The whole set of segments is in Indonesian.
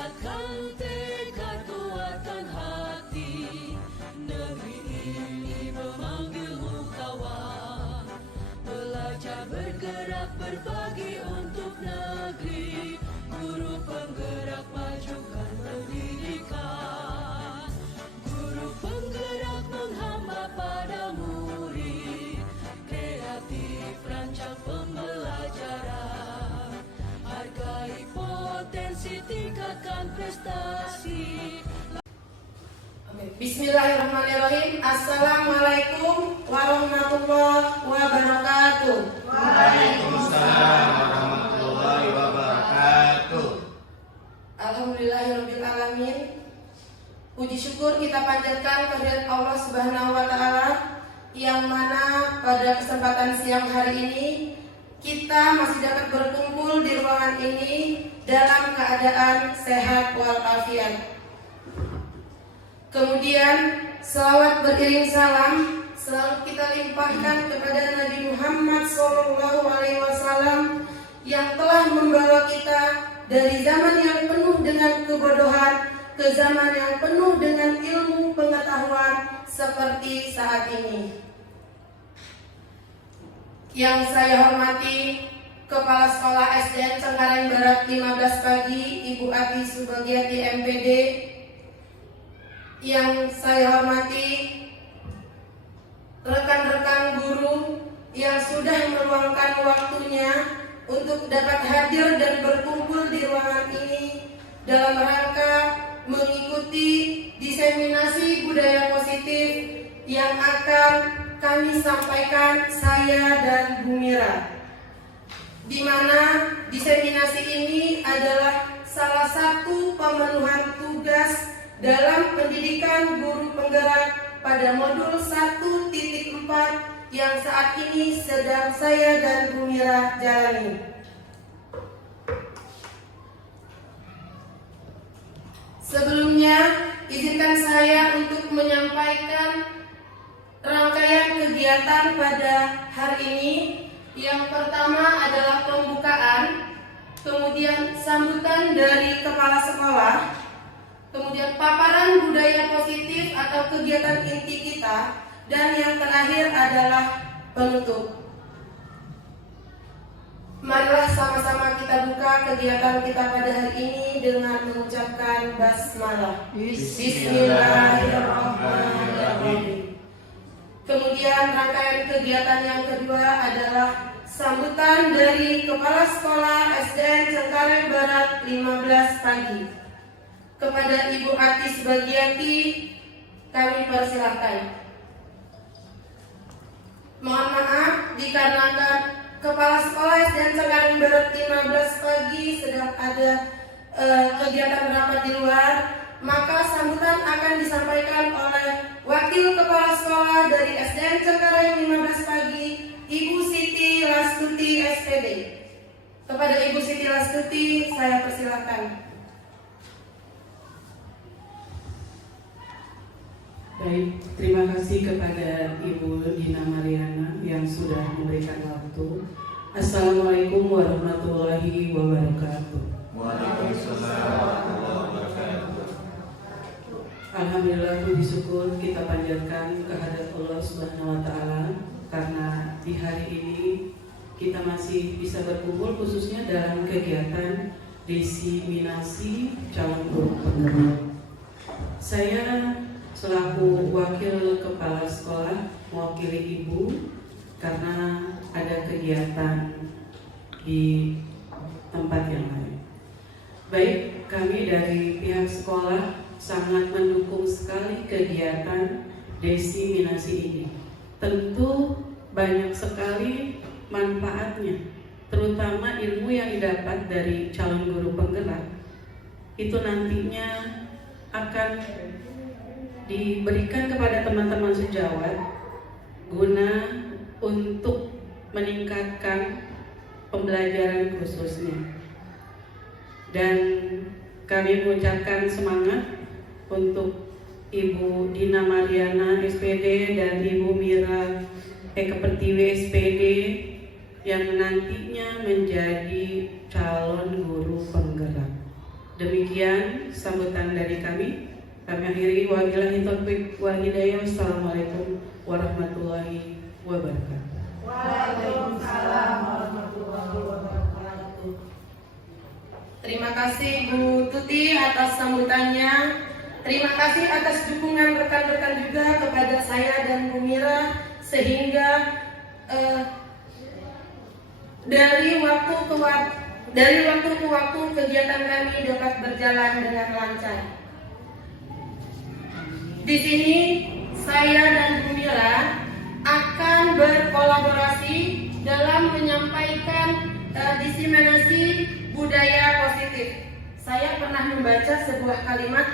tingkatkan tekad kuatkan hati. Negeri ini memanggilmu kawan, belajar bergerak berbagi untuk negeri. Guru penggerak majukan pendidikan, guru penggerak menghamba pada murid, kreatif rancang pembelajaran, hargai potensi tingkatkan prestasi. Bismillahirrahmanirrahim. Assalamualaikum warahmatullahi wabarakatuh. Waalaikumsalam warahmatullahi wabarakatuh. Alhamdulillahirabbil alamin. Puji syukur kita panjatkan kehadirat Allah Subhanahu wa taala yang mana pada kesempatan siang hari ini kita masih dapat berkumpul di ruangan ini dalam keadaan sehat walafiat. Kemudian selawat beriring salam selalu kita limpahkan kepada Nabi Muhammad SAW yang telah membawa kita dari zaman yang penuh dengan kebodohan ke zaman yang penuh dengan ilmu pengetahuan seperti saat ini. Yang saya hormati Kepala Sekolah SDN Cengkareng Barat 15 Pagi, Ibu Ati Subagiati MPD. Yang saya hormati rekan-rekan guru yang sudah meluangkan waktunya untuk dapat hadir dan berkumpul di ruangan ini dalam rangka mengikuti diseminasi budaya positif yang akan kami sampaikan saya dan Bu Mira, di mana diseminasi ini adalah salah satu pemenuhan tugas dalam pendidikan guru penggerak pada modul 1.4 yang saat ini sedang saya dan Bu Mira jalani. Sebelumnya, izinkan saya untuk menyampaikan rangkaian kegiatan pada hari ini. Yang pertama adalah pembukaan, kemudian sambutan dari kepala sekolah, kemudian paparan budaya positif atau kegiatan inti kita, dan yang terakhir adalah penutup. Marilah sama-sama kita buka kegiatan kita pada hari ini dengan mengucapkan basmalah. Bismillahirrahmanirrahim. Kemudian rangkaian kegiatan yang kedua adalah sambutan dari Kepala Sekolah SDN Cengkareng Barat 15 Pagi. Kepada Ibu Ati Subagiati kami persilahkan. Mohon maaf dikarenakan Kepala Sekolah SDN Cengkareng Barat 15 Pagi sedang ada kegiatan rapat di luar, maka sambutan akan disampaikan oleh Wakil Kepala Sekolah dari SDN Cengkareng 15 Pagi, Ibu Siti Lastuti SPD. Kepada Ibu Siti Lastuti saya persilahkan. Baik, terima kasih kepada Ibu Dina Mariana yang sudah memberikan waktu. Assalamualaikum warahmatullahi wabarakatuh. Waalaikumsalam warahmatullahi wabarakatuh. Alhamdulillah, puji syukur kita panjatkan kehadirat Allah Subhanahu wa taala karena di hari ini kita masih bisa berkumpul khususnya dalam kegiatan diseminasi calon guru penggerak. Saya selaku wakil kepala sekolah mewakili ibu karena ada kegiatan di tempat yang lain. Baik, kami dari pihak sekolah sangat mendukung sekali kegiatan diseminasi ini. Tentu banyak sekali manfaatnya, terutama ilmu yang didapat dari calon guru penggerak itu nantinya akan diberikan kepada teman-teman sejawat guna untuk meningkatkan pembelajaran khususnya. Dan kami mengucapkan semangat untuk Ibu Dina Mariana SPD dan Ibu Mira Pertiwi SPD yang nantinya menjadi calon guru penggerak. Demikian sambutan dari kami. Kami akhiri, wabillahi taufiq wal hidayah. Assalamualaikum warahmatullahi wabarakatuh. Waalaikumsalam warahmatullahi wabarakatuh. Terima kasih Bu Tuti atas sambutannya. Terima kasih atas dukungan rekan-rekan juga kepada saya dan Bu Mira, sehingga dari waktu ke waktu kegiatan kami dapat berjalan dengan lancar. Di sini saya dan Bu Mira akan berkolaborasi dalam menyampaikan diseminasi budaya positif. Saya pernah membaca sebuah kalimat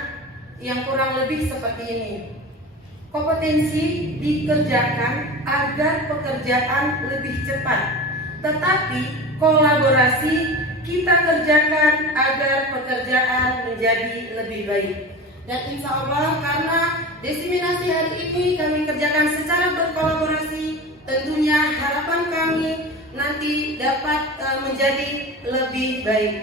yang kurang lebih seperti ini. Kompetensi dikerjakan agar pekerjaan lebih cepat, tetapi kolaborasi kita kerjakan agar pekerjaan menjadi lebih baik. Dan insya Allah karena diseminasi hari ini kami kerjakan secara berkolaborasi, tentunya harapan kami nanti dapat menjadi lebih baik.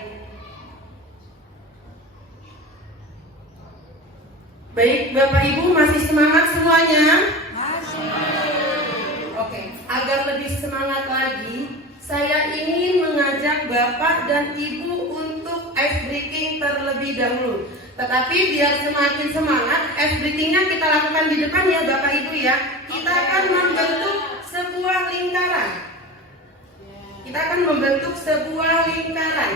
Baik, Bapak Ibu masih semangat semuanya? Masih. Oke, agar lebih semangat lagi, saya ingin mengajak Bapak dan Ibu untuk ice breaking terlebih dahulu. Tetapi biar semakin semangat, ice breaking-nya kita lakukan di depan ya Bapak Ibu ya. Kita akan membentuk sebuah lingkaran. Kita akan membentuk sebuah lingkaran.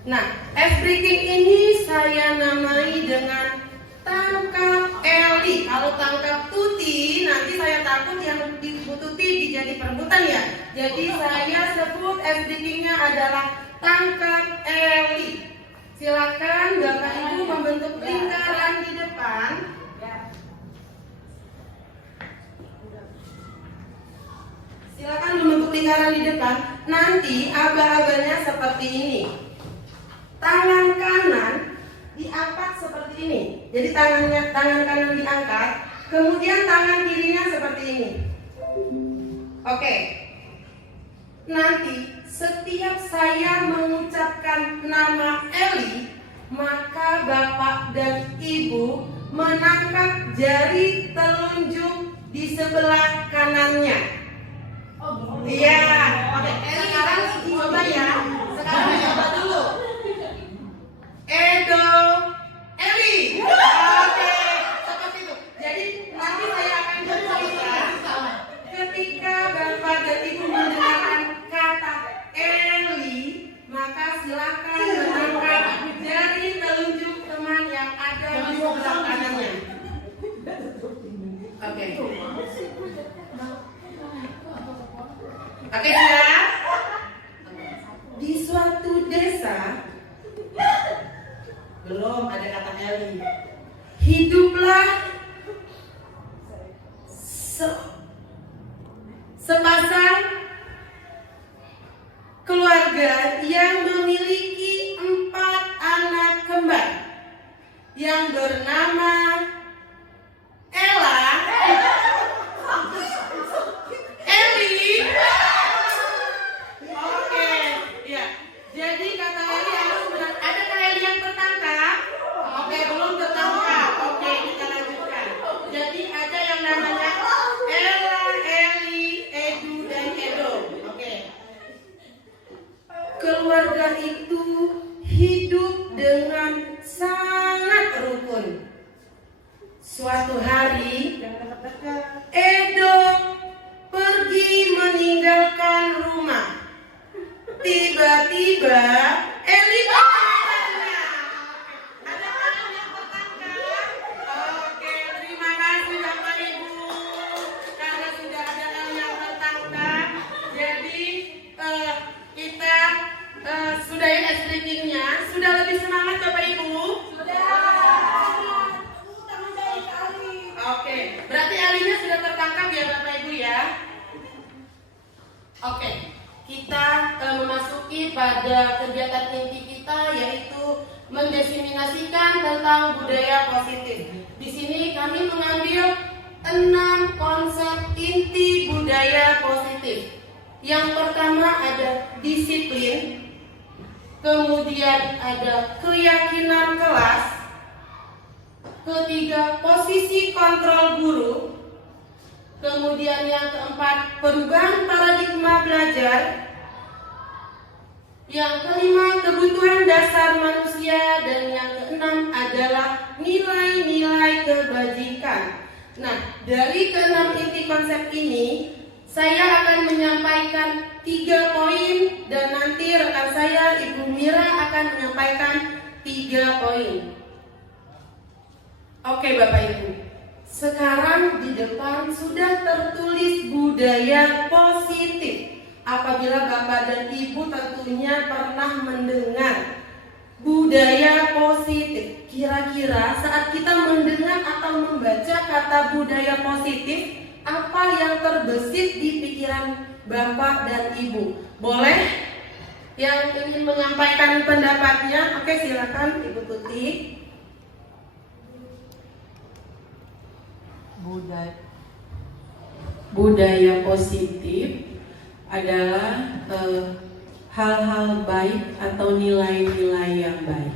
Nah, ice breaking ini saya namai dengan tangkap Eli. Kalau tangkap Tuti, nanti saya takut yang di Bu Tuti jadi perebutan ya. Jadi saya sebut ice breaking-nya adalah tangkap Eli. Silakan Bapak Ibu membentuk lingkaran di depan. Silakan membentuk lingkaran di depan. Nanti aba-abanya seperti ini. Tangan kanan diangkat seperti ini. Jadi tangan kanan diangkat, kemudian tangan kirinya seperti ini. Oke. Nanti setiap saya mengucapkan nama Eli, maka Bapak dan Ibu menangkap jari telunjuk di sebelah kanannya. Iya. Oke, sekarang coba ya. Sekarang coba dulu. Edo, Eli. Oke, seperti itu. Jadi nanti saya akan bercerita ketika Bapak dan Ibu mendengarkan kata Eli, maka silakan menangkap jari telunjuk teman yang ada di sebelah kanannya. Oke. Oke, siap. Di suatu desa belum ada kata Eli. Hiduplah sepasang keluarga yang memiliki 4 anak kembar yang bernama Ella, Eli. Oke, ya. Jadi kata Eli harus benar. Adakah Eli yang tertangkap? Oke, belum tertangkap. Oke, kita lanjutkan. Jadi ada yang namanya Ella, Eli, Edu, dan Edo. Oke. Keluarga itu hidup dengan sangat rukun. Suatu hari, Edo pergi meninggalkan rumah. Tiba-tiba Eli bertanya. Ada orang yang tertangkap? Oke, terima kasih Bapak Ibu. Karena sudah ada orang yang tertangkap, jadi kita sudah ya ice breaking-nya. Sudah lebih semangat Bapak Ibu? Sudah. Oke, berarti Elinya sudah tertangkap ya Bapak Ibu ya. Oke. Kita memasuki pada kegiatan inti kita, yaitu mendiseminasikan tentang budaya positif. Di sini kami mengambil 6 konsep inti budaya positif. Yang pertama ada disiplin, kemudian ada keyakinan kelas, ketiga posisi kontrol guru, kemudian yang keempat perubahan paradigma belajar, yang kelima kebutuhan dasar manusia, dan yang keenam adalah nilai-nilai kebajikan. Nah, dari keenam inti konsep ini saya akan menyampaikan 3 poin dan nanti rekan saya Ibu Mira akan menyampaikan 3 poin. Oke Bapak Ibu, sekarang di depan sudah tertulis budaya positif. Apabila Bapak dan Ibu tentunya pernah mendengar budaya positif, kira-kira saat kita mendengar atau membaca kata budaya positif, apa yang terbesit di pikiran Bapak dan Ibu? Boleh yang ingin menyampaikan pendapatnya? Oke, silakan Ibu Tuti. Budaya positif adalah hal-hal baik atau nilai-nilai yang baik.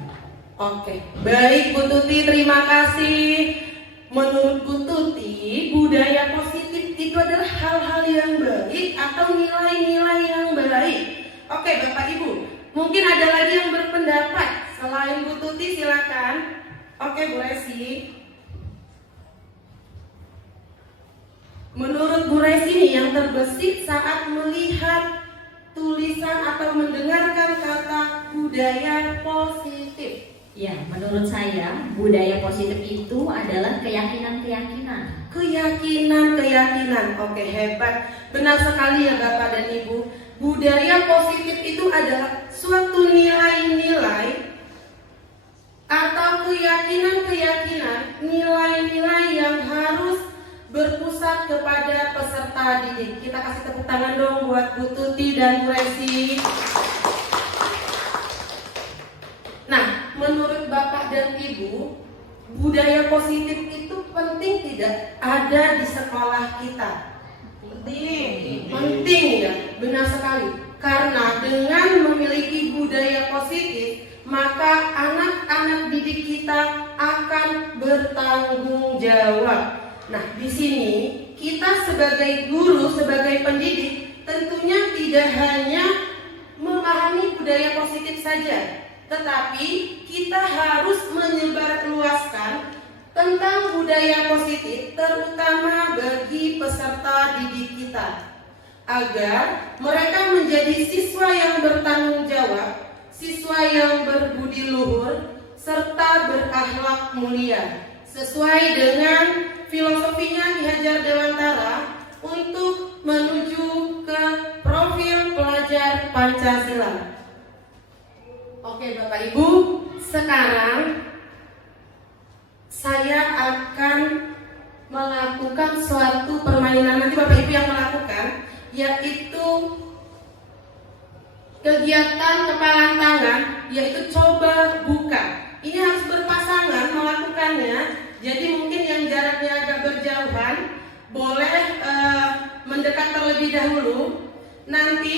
Oke, baik Bu Tuti, terima kasih. Menurut Bu Tuti, budaya positif itu adalah hal-hal yang baik atau nilai-nilai yang baik. Oke Bapak Ibu, mungkin ada lagi yang berpendapat selain Bu Tuti, silakan. Oke Bu Resi. Menurut Bu Resi nih yang terbesit saat melihat tulisan atau mendengarkan kata budaya positif. Ya, menurut saya budaya positif itu adalah keyakinan-keyakinan. Keyakinan. Oke, hebat. Benar sekali ya Bapak dan Ibu. Budaya positif itu adalah suatu nilai-nilai atau keyakinan-keyakinan, nilai-nilai yang harus berpusat kepada peserta didik. Kita kasih tepuk tangan dong buat Bu Tuti dan Bu Resi. Nah, menurut Bapak dan Ibu, budaya positif itu penting tidak ada di sekolah kita? Penting ya, benar sekali. Karena dengan memiliki budaya positif, maka anak-anak didik kita akan bertanggung jawab. Nah, di sini kita sebagai guru, sebagai pendidik, tentunya tidak hanya memahami budaya positif saja, tetapi kita harus menyebarluaskan tentang budaya positif, terutama bagi peserta didik kita, agar mereka menjadi siswa yang bertanggung jawab, siswa yang berbudi luhur, serta berakhlak mulia, sesuai dengan filosofinya Ki Hajar Dewantara untuk menuju ke profil pelajar Pancasila. Oke Bapak Ibu, sekarang saya akan melakukan suatu permainan, nanti Bapak Ibu yang melakukan, yaitu kegiatan kepalan tangan, yaitu coba buka. Ini harus berpasangan melakukannya, jadi mungkin yang jaraknya agak berjauhan boleh mendekat terlebih dahulu. Nanti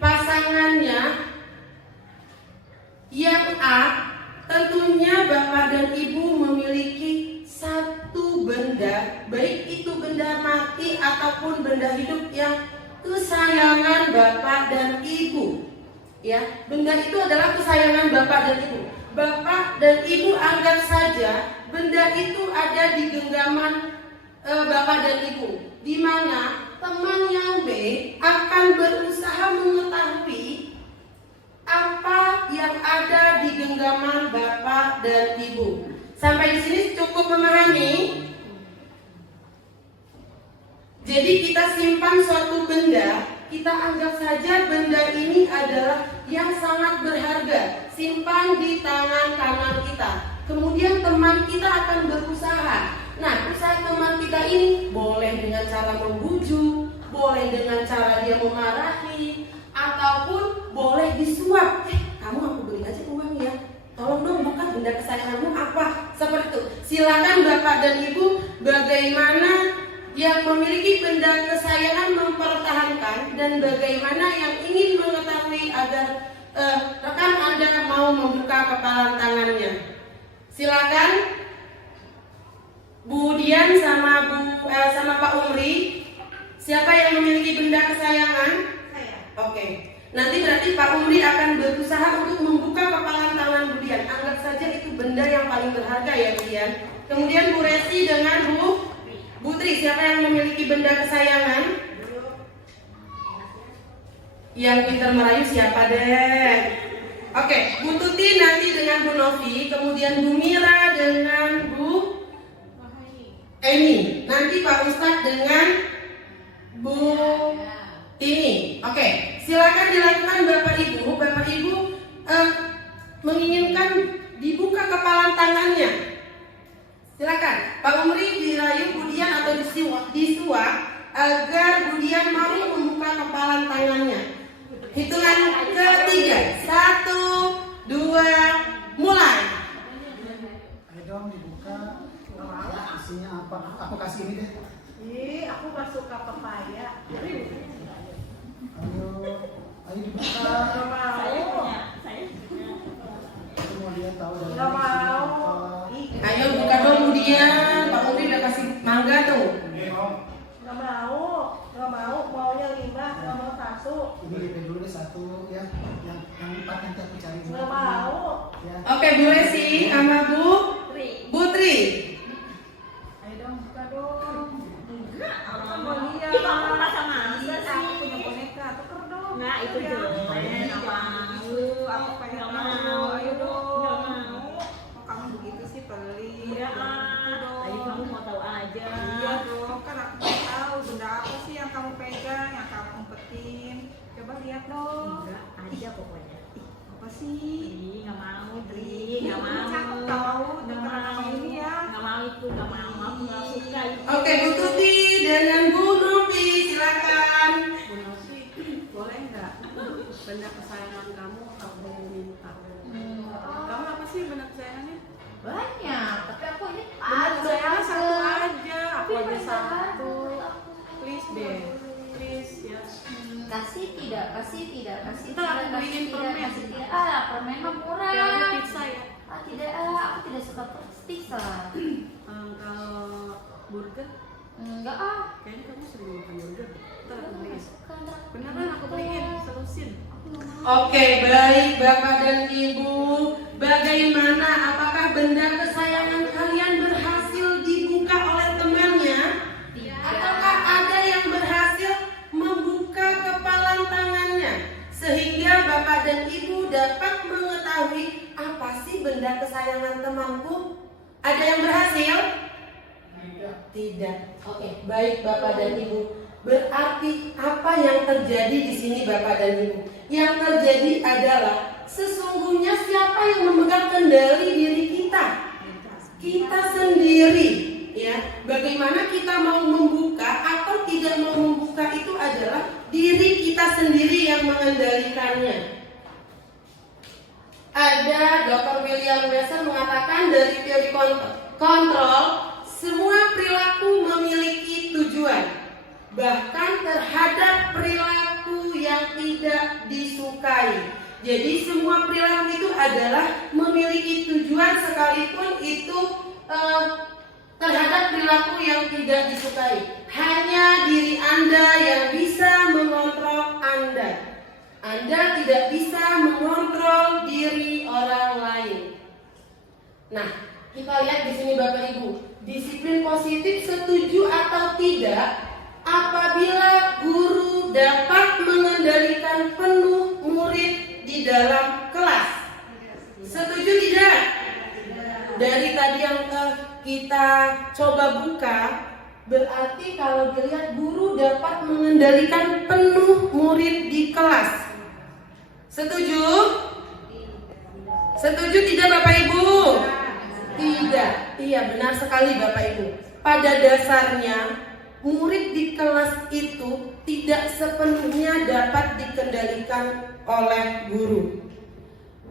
pasangannya yang A, tentunya Bapak dan Ibu memiliki satu benda, baik itu benda mati ataupun benda hidup yang kesayangan Bapak dan Ibu. Ya, benda itu adalah kesayangan Bapak dan Ibu. Bapak dan Ibu anggap saja benda itu ada di genggaman Bapak dan Ibu, di mana teman yang B akan berusaha mengetahui apa yang ada di genggaman Bapak dan Ibu. Sampai di sini cukup memahami? Jadi kita simpan suatu benda, kita anggap saja benda ini adalah yang sangat berharga, simpan di tangan kanan kita. Kemudian teman kita akan berusaha. Nah, usaha teman kita ini boleh dengan cara membujuk, boleh dengan cara dia memarahi, ataupun boleh disuap. Kamu aku beli aja uang ya, tolong dong buka benda kesayanganmu apa, seperti itu. Silakan Bapak dan Ibu bagaimana yang memiliki benda kesayangan mempertahankan dan bagaimana yang ingin mengetahui agar rekan Anda mau membuka kepalan tangannya? Silakan Bu Dian sama Pak Umri. Siapa yang memiliki benda kesayangan? Saya. Oke. Nanti berarti Pak Umri akan berusaha untuk membuka kepalan tangan Bu Dian. Anggap saja itu benda yang paling berharga ya Bu Dian. Kemudian Bu Resi dengan Bu Tri, siapa yang memiliki benda kesayangan? Yang pintar merayu siapa deh? Oke, Bu Tuti nanti dengan Bu Novi, kemudian Bu Mira dengan Bu Eni. Nanti Pak Ustadz dengan Bu Tini. Oke, silakan dilakukan Bapak Ibu. Bapak Ibu menginginkan dibuka kepalan tangannya. Silakan, Pak Umri dirayu Budian atau disuap agar Budian mau membuka kepalan tangannya. Hitungan ketiga, 1, 2, mulai. Ayo dong dibuka. Isinya apa? Aku kasih ini deh. Aku gak suka pepaya. Ayo dibuka. Gak mau. Aku mau lihat tahu dari Gak mau. Ayo buka dong Budian. Pak Umri udah kasih mangga tuh. Gak mau. Maunya 5, gak mau 1. Ini DP dulu deh 1 ya. Yang 4 nanti aku cari dulu. Gak mau. Ya. Oke, Bu Resi sama Bu Tri. Ayo dong buka dong. Enggak, Aku kan mau lihat. Ih, kamu merasa masa sih? Aku punya boneka. Tuker dong. Nggak, itu Ya. jelek. Nggak mau. Aku pengen Nggak tahu. mau. Ayo dong. Nggak mau. Kok kamu begitu sih pelit? Enggak Jangan ah. gitu dong. Ayo kamu mau tahu aja. Iya dong, kan aku mau tahu benda apa sih yang kamu pegang, yang kamu umpetin. Coba lihat dong. Enggak, ada pokoknya. Apa sih? Ih, nggak mau, Dri. Ini Nggak mau. cakep tahu, Nggak dengan nama mau. ini ya. Nggak mau itu, nggak mau. Aku nggak suka itu. Oke, Bu Tuti dengan Bu Novi, silakan. Bu Novi, boleh nggak benda kesayangan kamu aku minta? Kamu apa sih benda kesayangannya? Banyak, tapi aku ini Benda kesayangan satu aja, aku Tapi aja paling satu. berharga. Please deh, please ya. Kasih tidak. Ntar aku beliin permen. Kasih tidak. Ah, permen mah murah. Ya ada pizza ya. Ah, tidak, aku tidak suka pizza. Kalau burger, Enggak kayaknya kamu sering makan burger. Ntar aku beliin. suka. Beneran aku beliin, selusin. Oke, baik Bapak dan Ibu. Bagaimana? Apakah benda kesayangan kalian berhasil dibuka oleh temannya? Ataukah ada yang berhasil membuka kepalan tangannya? Sehingga Bapak dan Ibu dapat mengetahui apa sih benda kesayangan temanku? Ada yang berhasil? Tidak. Oke, baik Bapak dan Ibu. Berarti apa yang terjadi di sini Bapak dan Ibu? Yang terjadi adalah sesungguhnya siapa yang memegang kendali diri kita? Kita sendiri, ya. Bagaimana kita mau membuka atau tidak mau membuka itu adalah diri kita sendiri yang mengendalikannya. Ada Dr. William Besser mengatakan dari teori kontrol, semua perilaku memiliki tujuan. Bahkan terhadap perilaku yang tidak disukai. Jadi semua perilaku itu adalah memiliki tujuan sekalipun itu terhadap perilaku yang tidak disukai. Hanya diri Anda yang bisa mengontrol Anda. Anda tidak bisa mengontrol diri orang lain. Nah, kita lihat di sini Bapak Ibu. Disiplin positif setuju atau tidak apabila guru dapat mengendalikan penuh murid di dalam kelas. Setuju tidak? Dari tadi yang kita coba buka, berarti kalau dilihat guru dapat mengendalikan penuh murid di kelas. Setuju? Setuju tidak Bapak Ibu? Tidak. Iya, benar sekali Bapak Ibu. Pada dasarnya murid di kelas itu tidak sepenuhnya dapat dikendalikan oleh guru.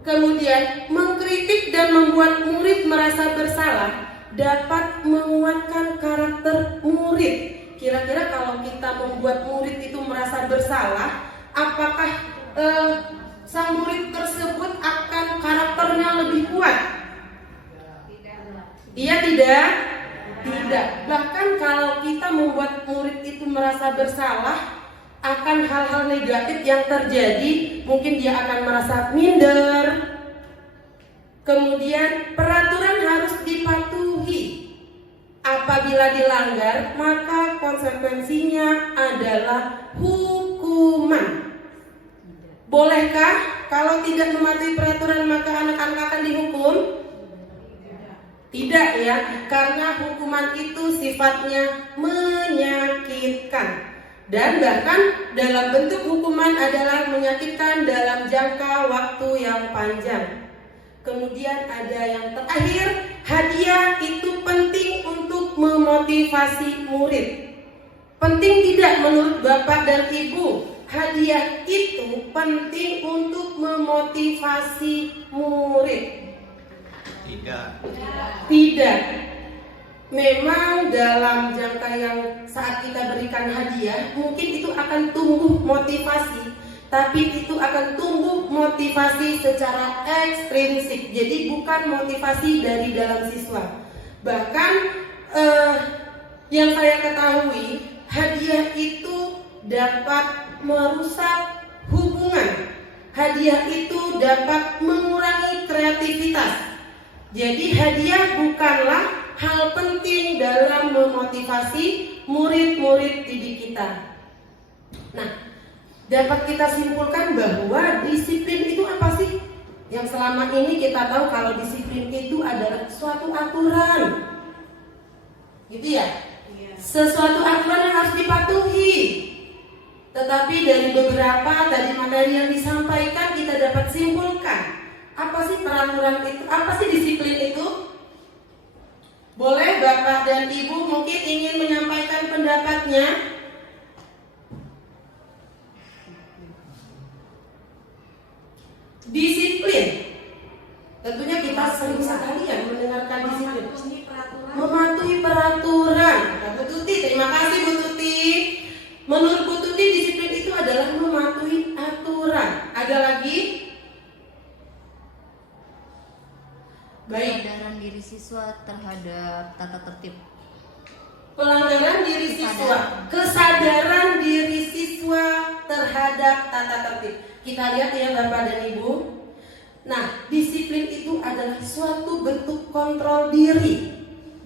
Kemudian mengkritik dan membuat murid merasa bersalah dapat menguatkan karakter murid. kira-kira kalau kita membuat murid itu merasa bersalah, apakah sang murid tersebut akan karakternya lebih kuat? Iya tidak? Tidak. Bahkan kalau kita membuat murid itu merasa bersalah akan hal-hal negatif yang terjadi, mungkin dia akan merasa minder. Kemudian peraturan harus dipatuhi. Apabila dilanggar, maka konsekuensinya adalah hukuman. Bolehkah kalau tidak mematuhi peraturan maka anak-anak akan dihukum? Tidak ya, karena hukuman itu sifatnya menyakitkan. Dan bahkan dalam bentuk hukuman adalah menyakitkan dalam jangka waktu yang panjang. Kemudian ada yang terakhir, hadiah itu penting untuk memotivasi murid. Penting tidak menurut Bapak dan Ibu? Hadiah itu penting untuk memotivasi murid. Tidak. Memang dalam jangka yang saat kita berikan hadiah, mungkin itu akan tumbuh motivasi, tapi itu akan tumbuh motivasi secara ekstrinsik. Jadi bukan motivasi dari dalam siswa. Bahkan yang saya ketahui, hadiah itu dapat merusak hubungan. Hadiah itu dapat mengurangi kreativitas. Jadi hadiah bukanlah hal penting dalam memotivasi murid-murid didik kita. Nah, dapat kita simpulkan bahwa disiplin itu apa sih? Yang selama ini kita tahu kalau disiplin itu adalah suatu aturan. Gitu ya? Sesuatu aturan yang harus dipatuhi. Tetapi dari beberapa tadi materi yang disampaikan kita dapat simpulkan, apa sih peraturan itu? Apa sih disiplin itu? Boleh Bapak dan Ibu mungkin ingin menyampaikan pendapatnya? Disiplin. Tentunya kita sering sekali ya mendengarkan disiplin. Mematuhi peraturan. Bu Tuti, terima kasih Bu Tuti. Menurut Bu Tuti disiplin itu adalah mematuhi aturan. Ada lagi? Baik. Pelanggaran diri siswa terhadap tata tertib. Pelanggaran diri siswa, kesadaran diri siswa terhadap tata tertib. Kita lihat ya Bapak dan Ibu. Nah, disiplin itu adalah suatu bentuk kontrol diri,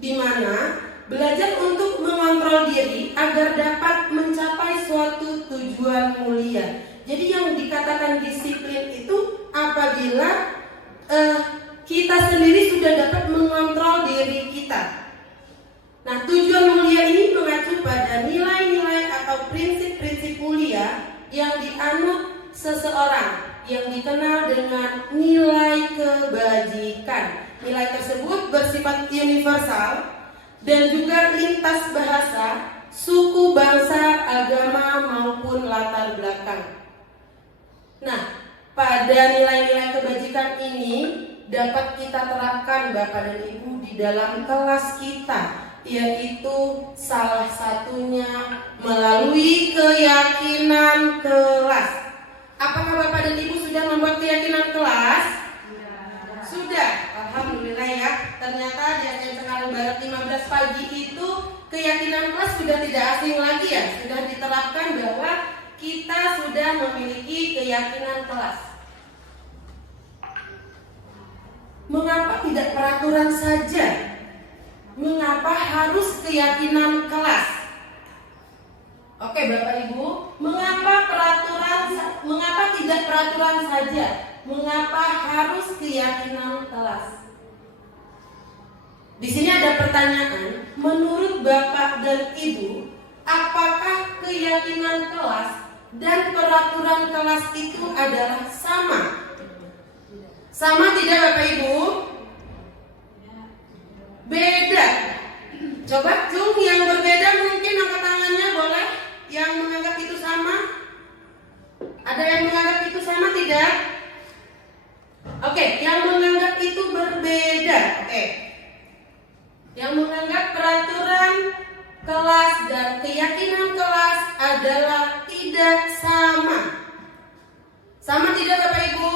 di mana belajar untuk mengontrol diri agar dapat mencapai suatu tujuan mulia. Jadi yang dikatakan disiplin itu apabila kita sendiri sudah dapat mengontrol diri kita. Nah, tujuan mulia ini mengacu pada nilai-nilai atau prinsip-prinsip mulia yang dianut seseorang yang dikenal dengan nilai kebajikan. Nilai tersebut bersifat universal dan juga lintas bahasa, suku, bangsa, agama maupun latar belakang. Nah, pada nilai-nilai kebajikan ini dapat kita terapkan Bapak dan Ibu di dalam kelas kita, yaitu salah satunya melalui keyakinan kelas. Apakah Bapak dan Ibu sudah membuat keyakinan kelas? Sudah, alhamdulillah ya. Ternyata di ASN Tengah Barat 15 pagi itu keyakinan kelas sudah tidak asing lagi ya. Sudah diterapkan bahwa kita sudah memiliki keyakinan kelas. Mengapa tidak peraturan saja? Mengapa harus keyakinan kelas? Oke Bapak Ibu, mengapa tidak peraturan saja? Mengapa harus keyakinan kelas? Di sini ada pertanyaan, menurut Bapak dan Ibu, apakah keyakinan kelas dan peraturan kelas itu adalah sama? Sama tidak Bapak Ibu? Beda. Coba cung yang berbeda mungkin angkat tangannya boleh. Yang menganggap itu sama? Ada yang menganggap itu sama tidak? Oke, yang menganggap itu berbeda. Oke. Yang menganggap peraturan kelas dan keyakinan kelas adalah tidak sama. Sama tidak Bapak Ibu?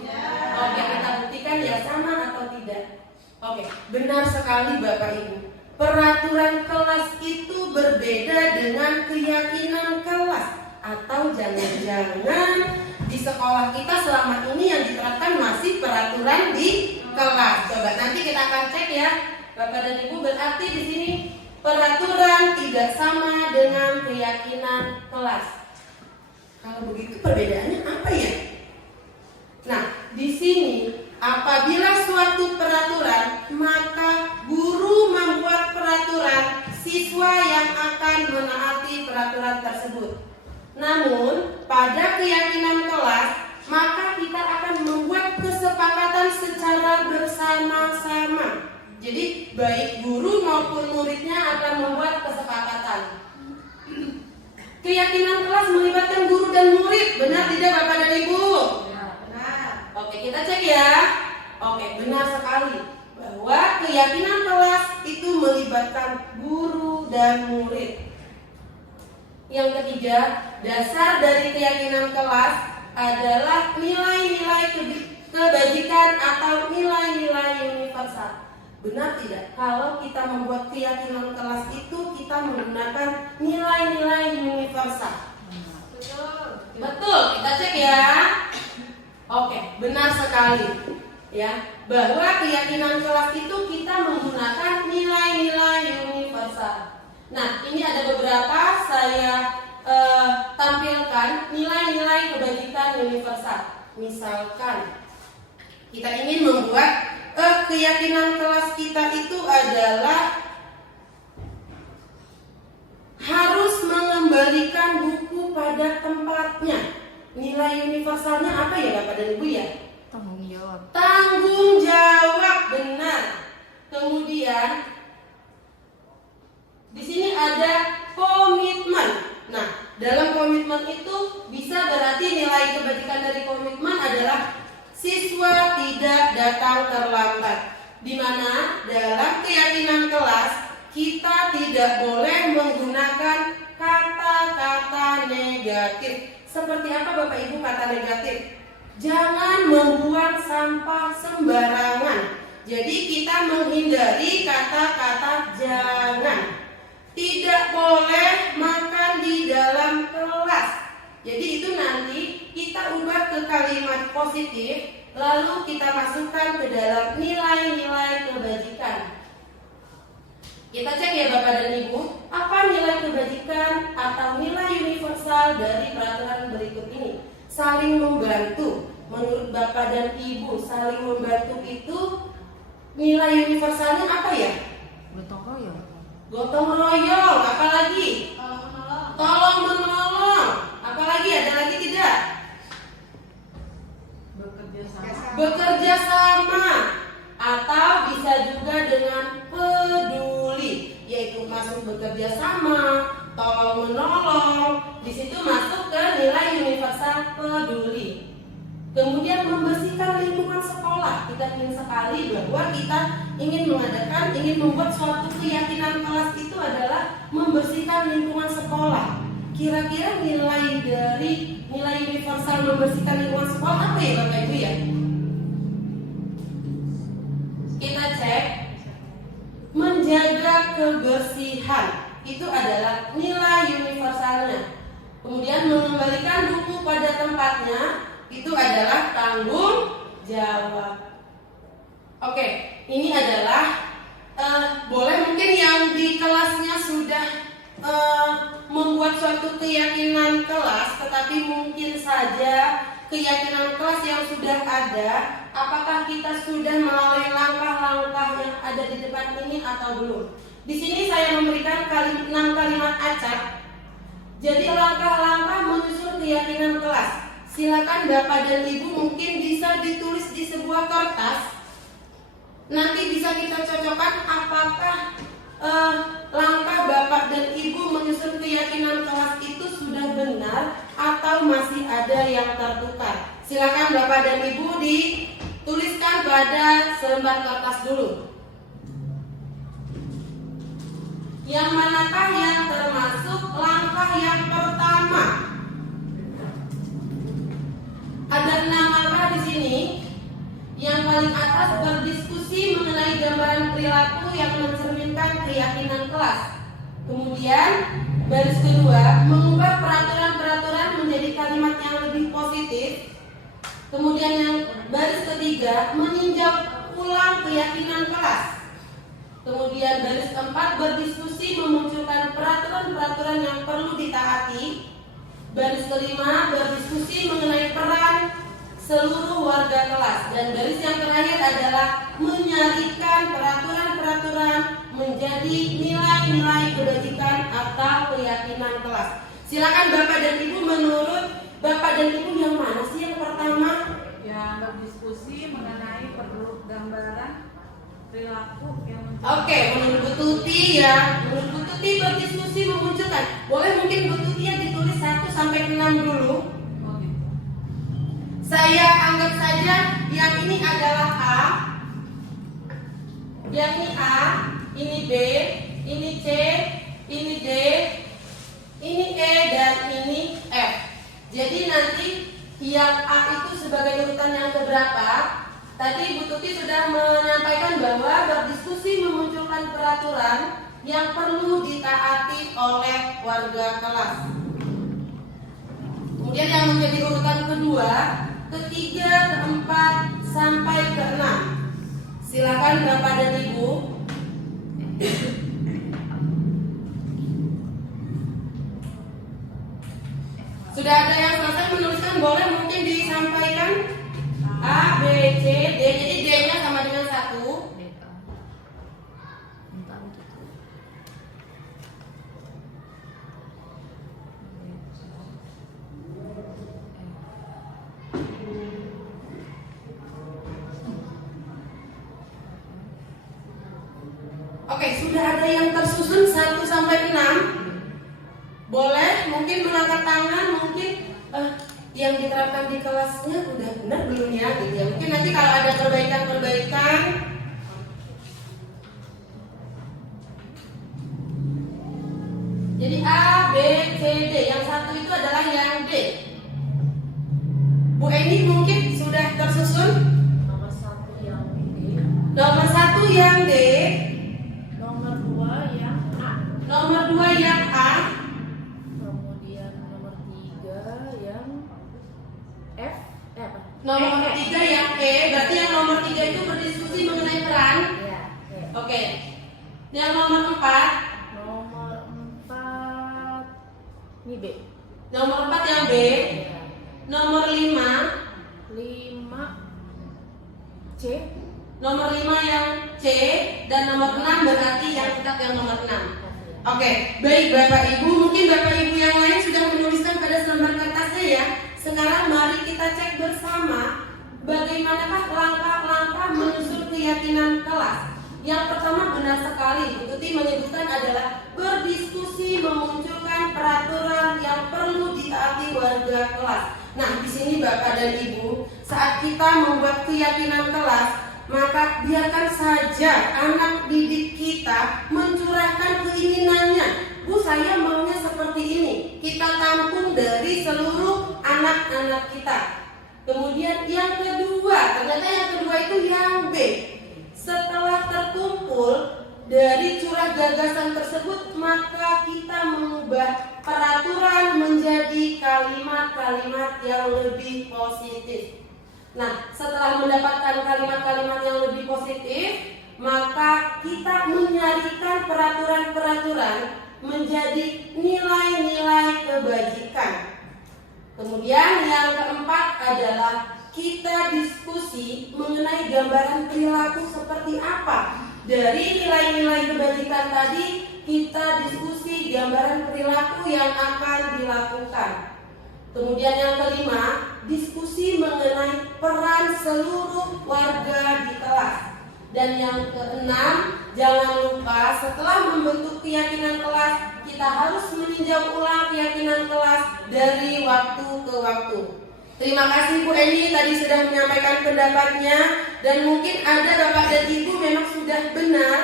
Tidak. Oke, kita buktikan ya sama atau tidak. Oke, benar sekali Bapak Ibu. Peraturan kelas itu berbeda dengan keyakinan kelas. Atau jangan-jangan di sekolah kita selama ini yang diterapkan masih peraturan di kelas. Coba nanti kita akan cek ya, Bapak dan Ibu. Berarti di sini peraturan tidak sama dengan keyakinan kelas. Kalau begitu perbedaannya apa ya? Nah, di sini apabila suatu peraturan, maka guru membuat peraturan, siswa yang akan menaati peraturan tersebut. Namun, pada keyakinan kelas, maka kita akan membuat kesepakatan secara bersama-sama. Jadi, baik guru maupun muridnya akan membuat kesepakatan. Keyakinan kelas melibatkan guru dan murid, benar tidak Bapak dan Ibu? Benar. Oke, kita cek ya. Oke, benar sekali bahwa keyakinan kelas itu melibatkan guru dan murid. Yang ketiga, dasar dari keyakinan kelas adalah nilai-nilai kebajikan atau nilai-nilai universal. Benar tidak? Kalau kita membuat keyakinan kelas itu kita menggunakan nilai-nilai universal. Betul, kita cek ya. Oke, benar sekali. Ya, bahwa keyakinan kelas itu kita menggunakan nilai-nilai universal. Nah, ini ada beberapa saya tampilkan nilai-nilai kebajikan universal. Misalkan kita ingin membuat keyakinan kelas kita itu adalah harus mengembalikan buku pada tempatnya. Nilai universalnya apa ya Bapak dan Ibu ya? Tanggung jawab. Tanggung jawab, benar. Kemudian di sini ada komitmen. Nah, dalam komitmen itu bisa berarti nilai kebajikan dari komitmen adalah siswa tidak datang terlambat. Di mana dalam keyakinan kelas kita tidak boleh menggunakan kata-kata negatif. Seperti apa Bapak Ibu kata negatif? Jangan membuang sampah sembarangan. Jadi kita menghindari kata-kata jangan. Tidak boleh makan di dalam kelas. Jadi itu nanti kita ubah ke kalimat positif, lalu kita masukkan ke dalam nilai-nilai kebajikan. Kita cek ya Bapak dan Ibu, apa nilai kebajikan atau nilai universal dari peraturan berikut ini? Saling membantu. Menurut Bapak dan Ibu, saling membantu itu nilai universalnya apa ya? Gotong royong. Gotong royong, apa lagi? Tolong menolong. Apa lagi? Ada lagi tidak? Bekerja sama. Atau bisa juga dengan peduli, yaitu masuk bekerja sama, tolong menolong. Di situ masuk ke nilai universal peduli. Kemudian membersihkan lingkungan sekolah. Kita ingin sekali bahwa kita ingin membuat suatu keyakinan kelas itu adalah membersihkan lingkungan sekolah. Kira-kira nilai dari nilai universal membersihkan lingkungan sekolah apa ya Bapak Ibu ya? Kita cek. Menjaga kebersihan itu adalah nilai universalnya. Kemudian mengembalikan buku pada tempatnya itu adalah tanggung jawab. Oke, ini adalah boleh mungkin yang di kelasnya sudah membuat suatu keyakinan kelas, tetapi mungkin saja keyakinan kelas yang sudah ada, apakah kita sudah melalui langkah-langkah yang ada di depan ini atau belum? Di sini saya memberikan 6 kalimat acak. Jadi langkah-langkah menyusun keyakinan kelas. Silakan Bapak dan Ibu mungkin bisa ditulis di sebuah kertas. Nanti bisa kita cocokkan apakah langkah Bapak dan Ibu menyusun keyakinan kelas itu sudah benar atau masih ada yang tertukar. Silakan Bapak dan Ibu dituliskan pada selembar kertas dulu. Yang manakah yang termasuk langkah yang pertama? Ada 6 langkah di sini. Yang paling atas berdiskusi mengenai gambaran perilaku yang mencerminkan keyakinan kelas. Kemudian baris kedua, mengubah peraturan-peraturan menjadi kalimat yang lebih positif. Kemudian yang baris ketiga, meninjau ulang keyakinan kelas. Kemudian baris keempat, berdiskusi memunculkan peraturan-peraturan yang perlu ditaati. Baris kelima, berdiskusi mengenai peran seluruh warga kelas. Dan baris yang terakhir adalah menyalikan peraturan-peraturan menjadi nilai-nilai kebajikan atau keyakinan kelas. Silakan Bapak dan Ibu, menurut Bapak dan Ibu yang mana sih yang pertama? Yang berdiskusi mengenai perlu gambaran perilaku yang Oke, menurut Bu Tuti ya. Menurut Bu Tuti berdiskusi memunculkan. Boleh mungkin Bu Tuti yang ditulis 1 sampai 6 dulu. Saya anggap saja yang ini adalah A. Yang ini A, ini B, ini C, ini D, ini E, dan ini F. Jadi nanti yang A itu sebagai urutan yang keberapa? Tadi Bu Tuti sudah menyampaikan bahwa berdiskusi memunculkan peraturan yang perlu ditaati oleh warga kelas. Kemudian yang menjadi urutan kedua, ketiga, keempat, sampai ke-6. Silakan Bapak dan Ibu. Sudah ada yang selesai menuliskan, boleh mungkin disampaikan. A, B, C, D. Jadi D-nya sama dengan 1. Oke, sudah ada yang tersusun 1 sampai 6. Boleh mungkin mengangkat tangan, mungkin yang diterapkan di kelasnya udah benar belum ya gitu ya. Mungkin nanti kalau ada perbaikan-perbaikan. Jadi A, B, C, D. Yang 1 itu adalah yang D. Bu Eni mungkin sudah tersusun. Nomor 1 yang D, Nomor 1 yang D, nomor 2 yang A, nomor 2 yang A, kemudian nomor 3 yang F, nomor 3 yang E. Berarti yang nomor 3 itu berdiskusi mengenai peran. ya, Oke. Yang nomor 4, nomor 4 ini B, nomor 4 yang B, nomor 5, 5 C, nomor 5 yang C, dan nomor 6 berarti yang tetap yang nomor 6. Oke, baik Bapak Ibu, mungkin Bapak Ibu yang lain sudah menuliskan pada selembar kertasnya ya. Sekarang mari kita cek bersama bagaimanakah langkah-langkah menyusun keyakinan kelas. Yang pertama benar sekali, Bu Tuti menyebutkan adalah berdiskusi memunculkan peraturan yang perlu ditaati warga kelas. Nah, di sini Bapak dan Ibu, saat kita membuat keyakinan kelas, maka biarkan saja anak didik kita mencurahkan keinginannya. Bu, saya maunya seperti ini. Kita tampung dari seluruh anak-anak kita. Kemudian yang kedua, ternyata yang kedua itu yang B. Setelah terkumpul dari curah gagasan tersebut, maka kita mengubah peraturan menjadi kalimat-kalimat yang lebih positif. Nah, setelah mendapatkan kalimat-kalimat yang lebih positif, maka kita menyarikan peraturan-peraturan menjadi nilai-nilai kebajikan. Kemudian yang keempat adalah kita diskusi mengenai gambaran perilaku seperti apa. Dari nilai-nilai kebajikan tadi, kita diskusi gambaran perilaku yang akan dilakukan. Kemudian yang kelima, diskusi mengenai peran seluruh warga di kelas. Dan yang keenam, jangan lupa setelah membentuk keyakinan kelas, kita harus meninjau ulang keyakinan kelas dari waktu ke waktu. Terima kasih Bu Eni tadi sudah menyampaikan pendapatnya, dan mungkin ada Bapak dan Ibu memang sudah benar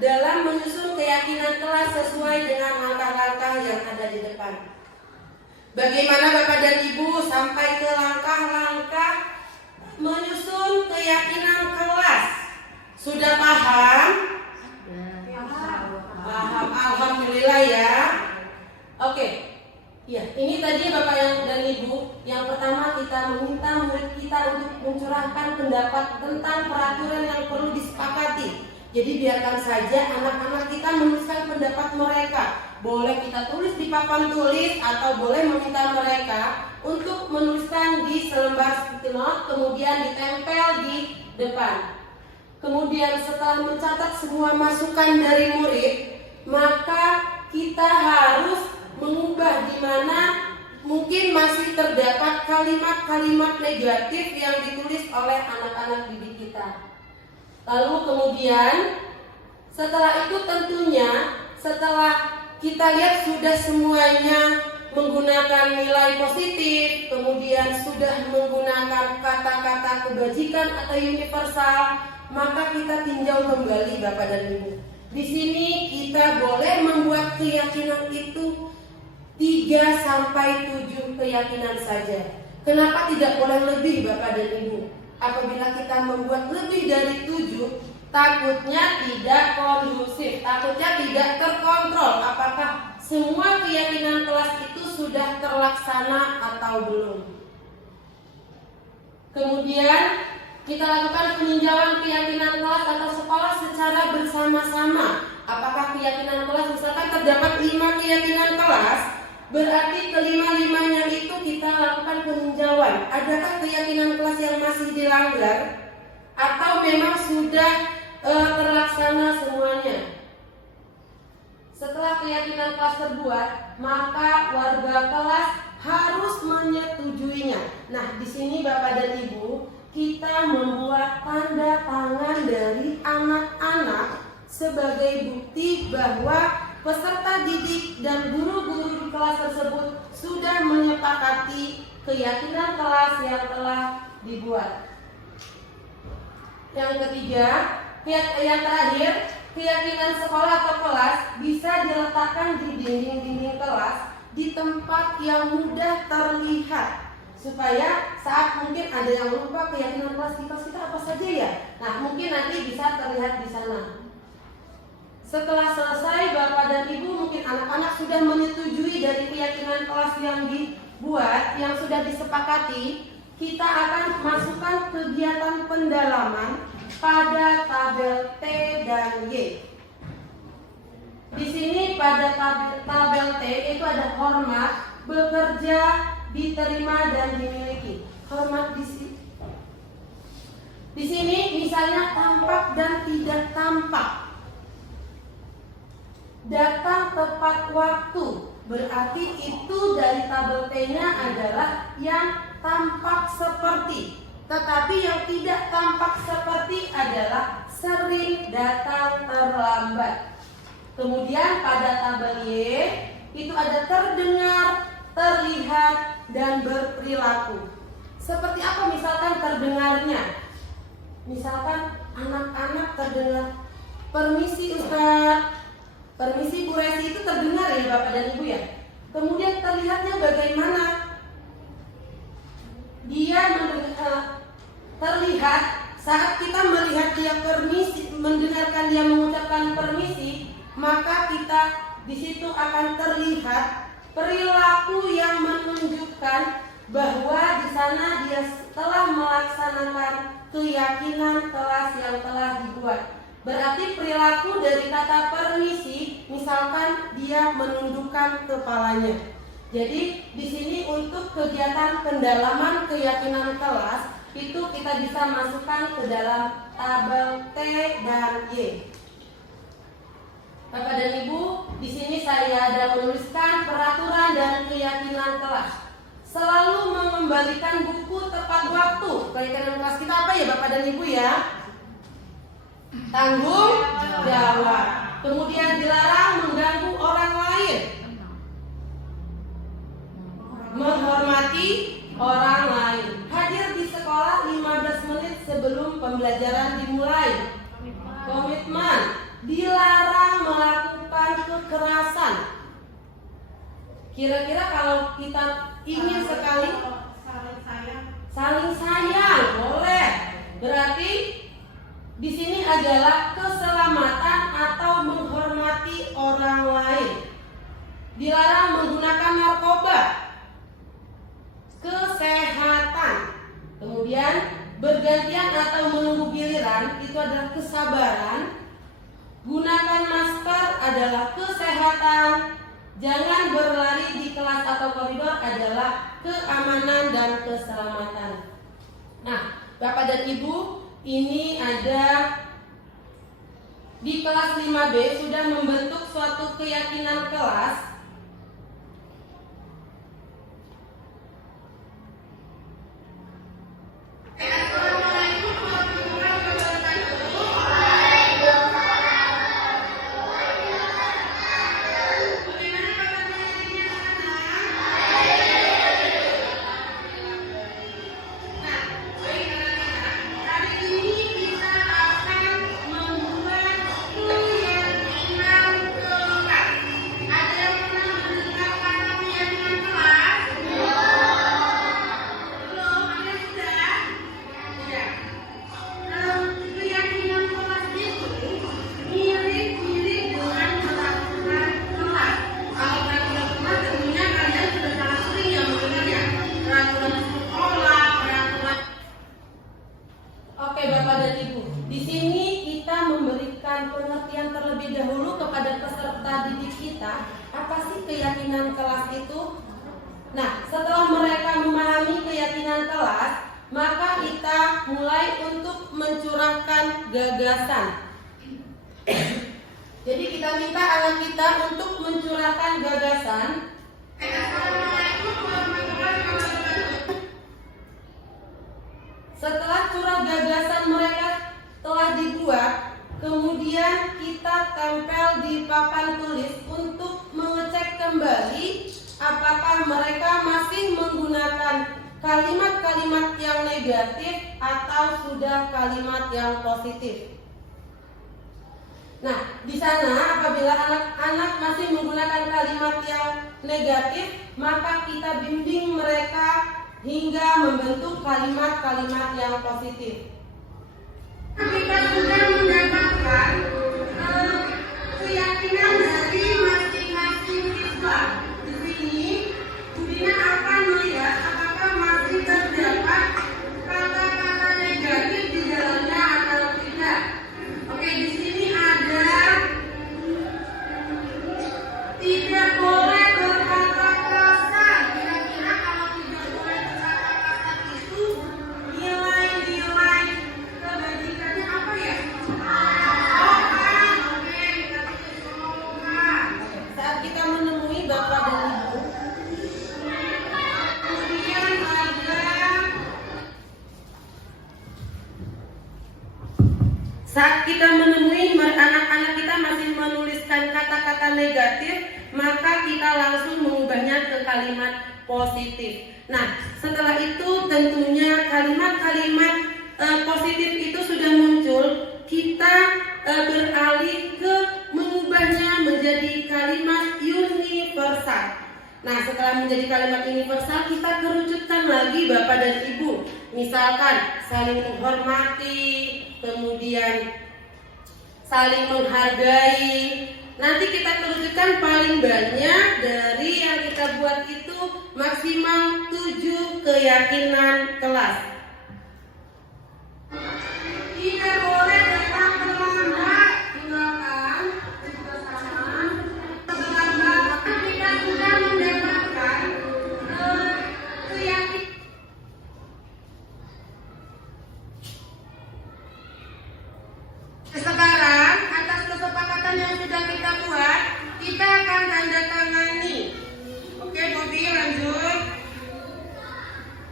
dalam menyusun keyakinan kelas sesuai dengan langkah-langkah yang ada di depan. Bagaimana Bapak dan Ibu sampai ke langkah-langkah menyusun keyakinan kelas? Sudah paham? Paham, alhamdulillah ya. Oke. Ya, ini tadi Bapak dan Ibu. Yang pertama kita meminta murid kita untuk mencurahkan pendapat tentang peraturan yang perlu disepakati. Jadi biarkan saja anak-anak kita menuliskan pendapat mereka. Boleh kita tulis di papan tulis atau boleh meminta mereka untuk menuliskan di selembar sticky note, kemudian ditempel di depan. Kemudian setelah mencatat semua masukan dari murid, maka kita harus mengubah di mana mungkin masih terdapat kalimat-kalimat negatif yang ditulis oleh anak-anak didik kita. Lalu kemudian setelah itu tentunya setelah kita lihat sudah semuanya menggunakan nilai positif, kemudian sudah menggunakan kata-kata kebajikan atau universal, maka kita tinjau kembali Bapak dan Ibu. Di sini kita boleh membuat keyakinan itu 3 sampai 7 keyakinan saja. Kenapa tidak boleh lebih Bapak dan Ibu? Apabila kita membuat lebih dari 7, takutnya tidak kondusif, takutnya tidak terkontrol. Apakah semua keyakinan kelas itu sudah terlaksana atau belum? Kemudian kita lakukan peninjauan keyakinan kelas atau sekolah secara bersama-sama. Apakah keyakinan kelas, misalkan terdapat 5 keyakinan kelas, berarti kelima-limanya itu kita lakukan peninjauan. Adakah keyakinan kelas yang masih dilanggar atau memang sudah terlaksana semuanya? Setelah keyakinan kelas terbuat, maka warga kelas harus menyetujuinya. Nah, di sini Bapak dan Ibu, kita membuat tanda tangan dari anak-anak sebagai bukti bahwa peserta didik dan guru-guru di kelas tersebut sudah menyepakati keyakinan kelas yang telah dibuat. Yang ketiga, yang terakhir, keyakinan sekolah atau kelas bisa diletakkan di dinding-dinding kelas di tempat yang mudah terlihat, supaya saat mungkin ada yang lupa keyakinan kelas kita apa saja ya. Nah, mungkin nanti bisa terlihat di sana. Setelah selesai, Bapak dan Ibu mungkin anak-anak sudah menyetujui dari keyakinan kelas yang dibuat, yang sudah disepakati. Kita akan masukkan kegiatan pendalaman pada tabel T dan Y. Di sini pada tabel T itu ada hormat, bekerja, diterima dan dimiliki. Hormat di sini misalnya tampak dan tidak tampak. Datang tepat waktu, berarti itu dari tabel T-nya adalah yang tampak seperti. Tetapi yang tidak tampak seperti adalah sering datang terlambat. Kemudian pada tabel Y itu ada terdengar, terlihat, dan berperilaku. Seperti apa misalkan terdengarnya? Misalkan anak-anak terdengar, "Permisi Ustaz, permisi Bu Resi," itu terdengar ya Bapak dan Ibu ya. Kemudian terlihatnya bagaimana? Dia terlihat saat kita melihat dia permisi, mendengarkan dia mengucapkan permisi, maka kita di situ akan terlihat perilaku yang menunjukkan bahwa di sana dia telah melaksanakan keyakinan kelas yang telah dibuat. Berarti perilaku dari kata permisi, misalkan dia menundukkan kepalanya. Jadi di sini untuk kegiatan pendalaman keyakinan kelas itu kita bisa masukkan ke dalam tabel T dan Y. Bapak dan Ibu, di sini saya ada menuliskan peraturan dan keyakinan kelas. Selalu mengembalikan buku tepat waktu. Keyakinan kelas kita apa ya Bapak dan Ibu ya? Tanggung jawab. Kemudian dilarang mengganggu orang lain. Menghormati orang lain. Hadir di sekolah 15 menit sebelum pembelajaran dimulai. Komitmen. dilarang melakukan kekerasan. Kira-kira kalau kita ingin sekali saling sayang, boleh. Berarti di sini adalah keselamatan atau menghormati orang lain. Dilarang menggunakan narkoba. Kesehatan. Kemudian bergantian atau menunggu giliran itu adalah kesabaran. Gunakan masker adalah kesehatan. Jangan berlari di kelas atau koridor adalah keamanan dan keselamatan. Nah, Bapak dan Ibu, ini ada di kelas 5B sudah membentuk suatu keyakinan kelas. Oke Bapak dan Ibu, di sini kita memberikan pengertian terlebih dahulu kepada peserta didik kita. Apa sih keyakinan kelas itu? Nah, setelah mereka memahami keyakinan kelas, maka kita mulai untuk mencurahkan gagasan. Jadi kita minta anak kita untuk mencurahkan gagasan. Setelah curah gagasan mereka telah dibuat, kemudian kita tempel di papan tulis untuk mengecek kembali apakah mereka masih menggunakan kalimat-kalimat yang negatif atau sudah kalimat yang positif. Nah, di sana apabila anak-anak masih menggunakan kalimat yang negatif, maka kita bimbing mereka hingga membentuk kalimat-kalimat yang positif. Kita sudah mendapatkan keyakinan dari masing-masing siswa. Di sini, Bina akan melihat apakah masih terdapat kata-kata negatif di dalamnya atau tidak. Oke, di sini ada tidak boleh berkata kasar. Kira-kira kalau tidak boleh berkata kasar itu nilai-nilai kebajikannya apa ya? Oke, kita bikin omongan. Saat kita menemui Bapak dan Ibu, kemudian saat kita menemui anak-anak kita masih menuliskan kata-kata negatif, maka kita langsung mengubahnya ke kalimat positif. Nah, setelah itu tentunya kalimat-kalimat positif itu sudah muncul, kita beralih ke mengubahnya menjadi kalimat universal. Nah, setelah menjadi kalimat universal, kita kerucutkan lagi Bapak dan Ibu. Misalkan saling menghormati, kemudian saling menghargai. Nanti kita kerucutkan paling banyak dari yang kita buat itu maksimal 7 keyakinan kelas. Tidak boleh datang terlambat, tinggalkan juga sama. Terlambat, kita sudah mendapatkan keyakinan. Sekarang atas kesepakatan yang sudah kita buat, kita akan tanda tangani. Oke, Bobi, lanjut.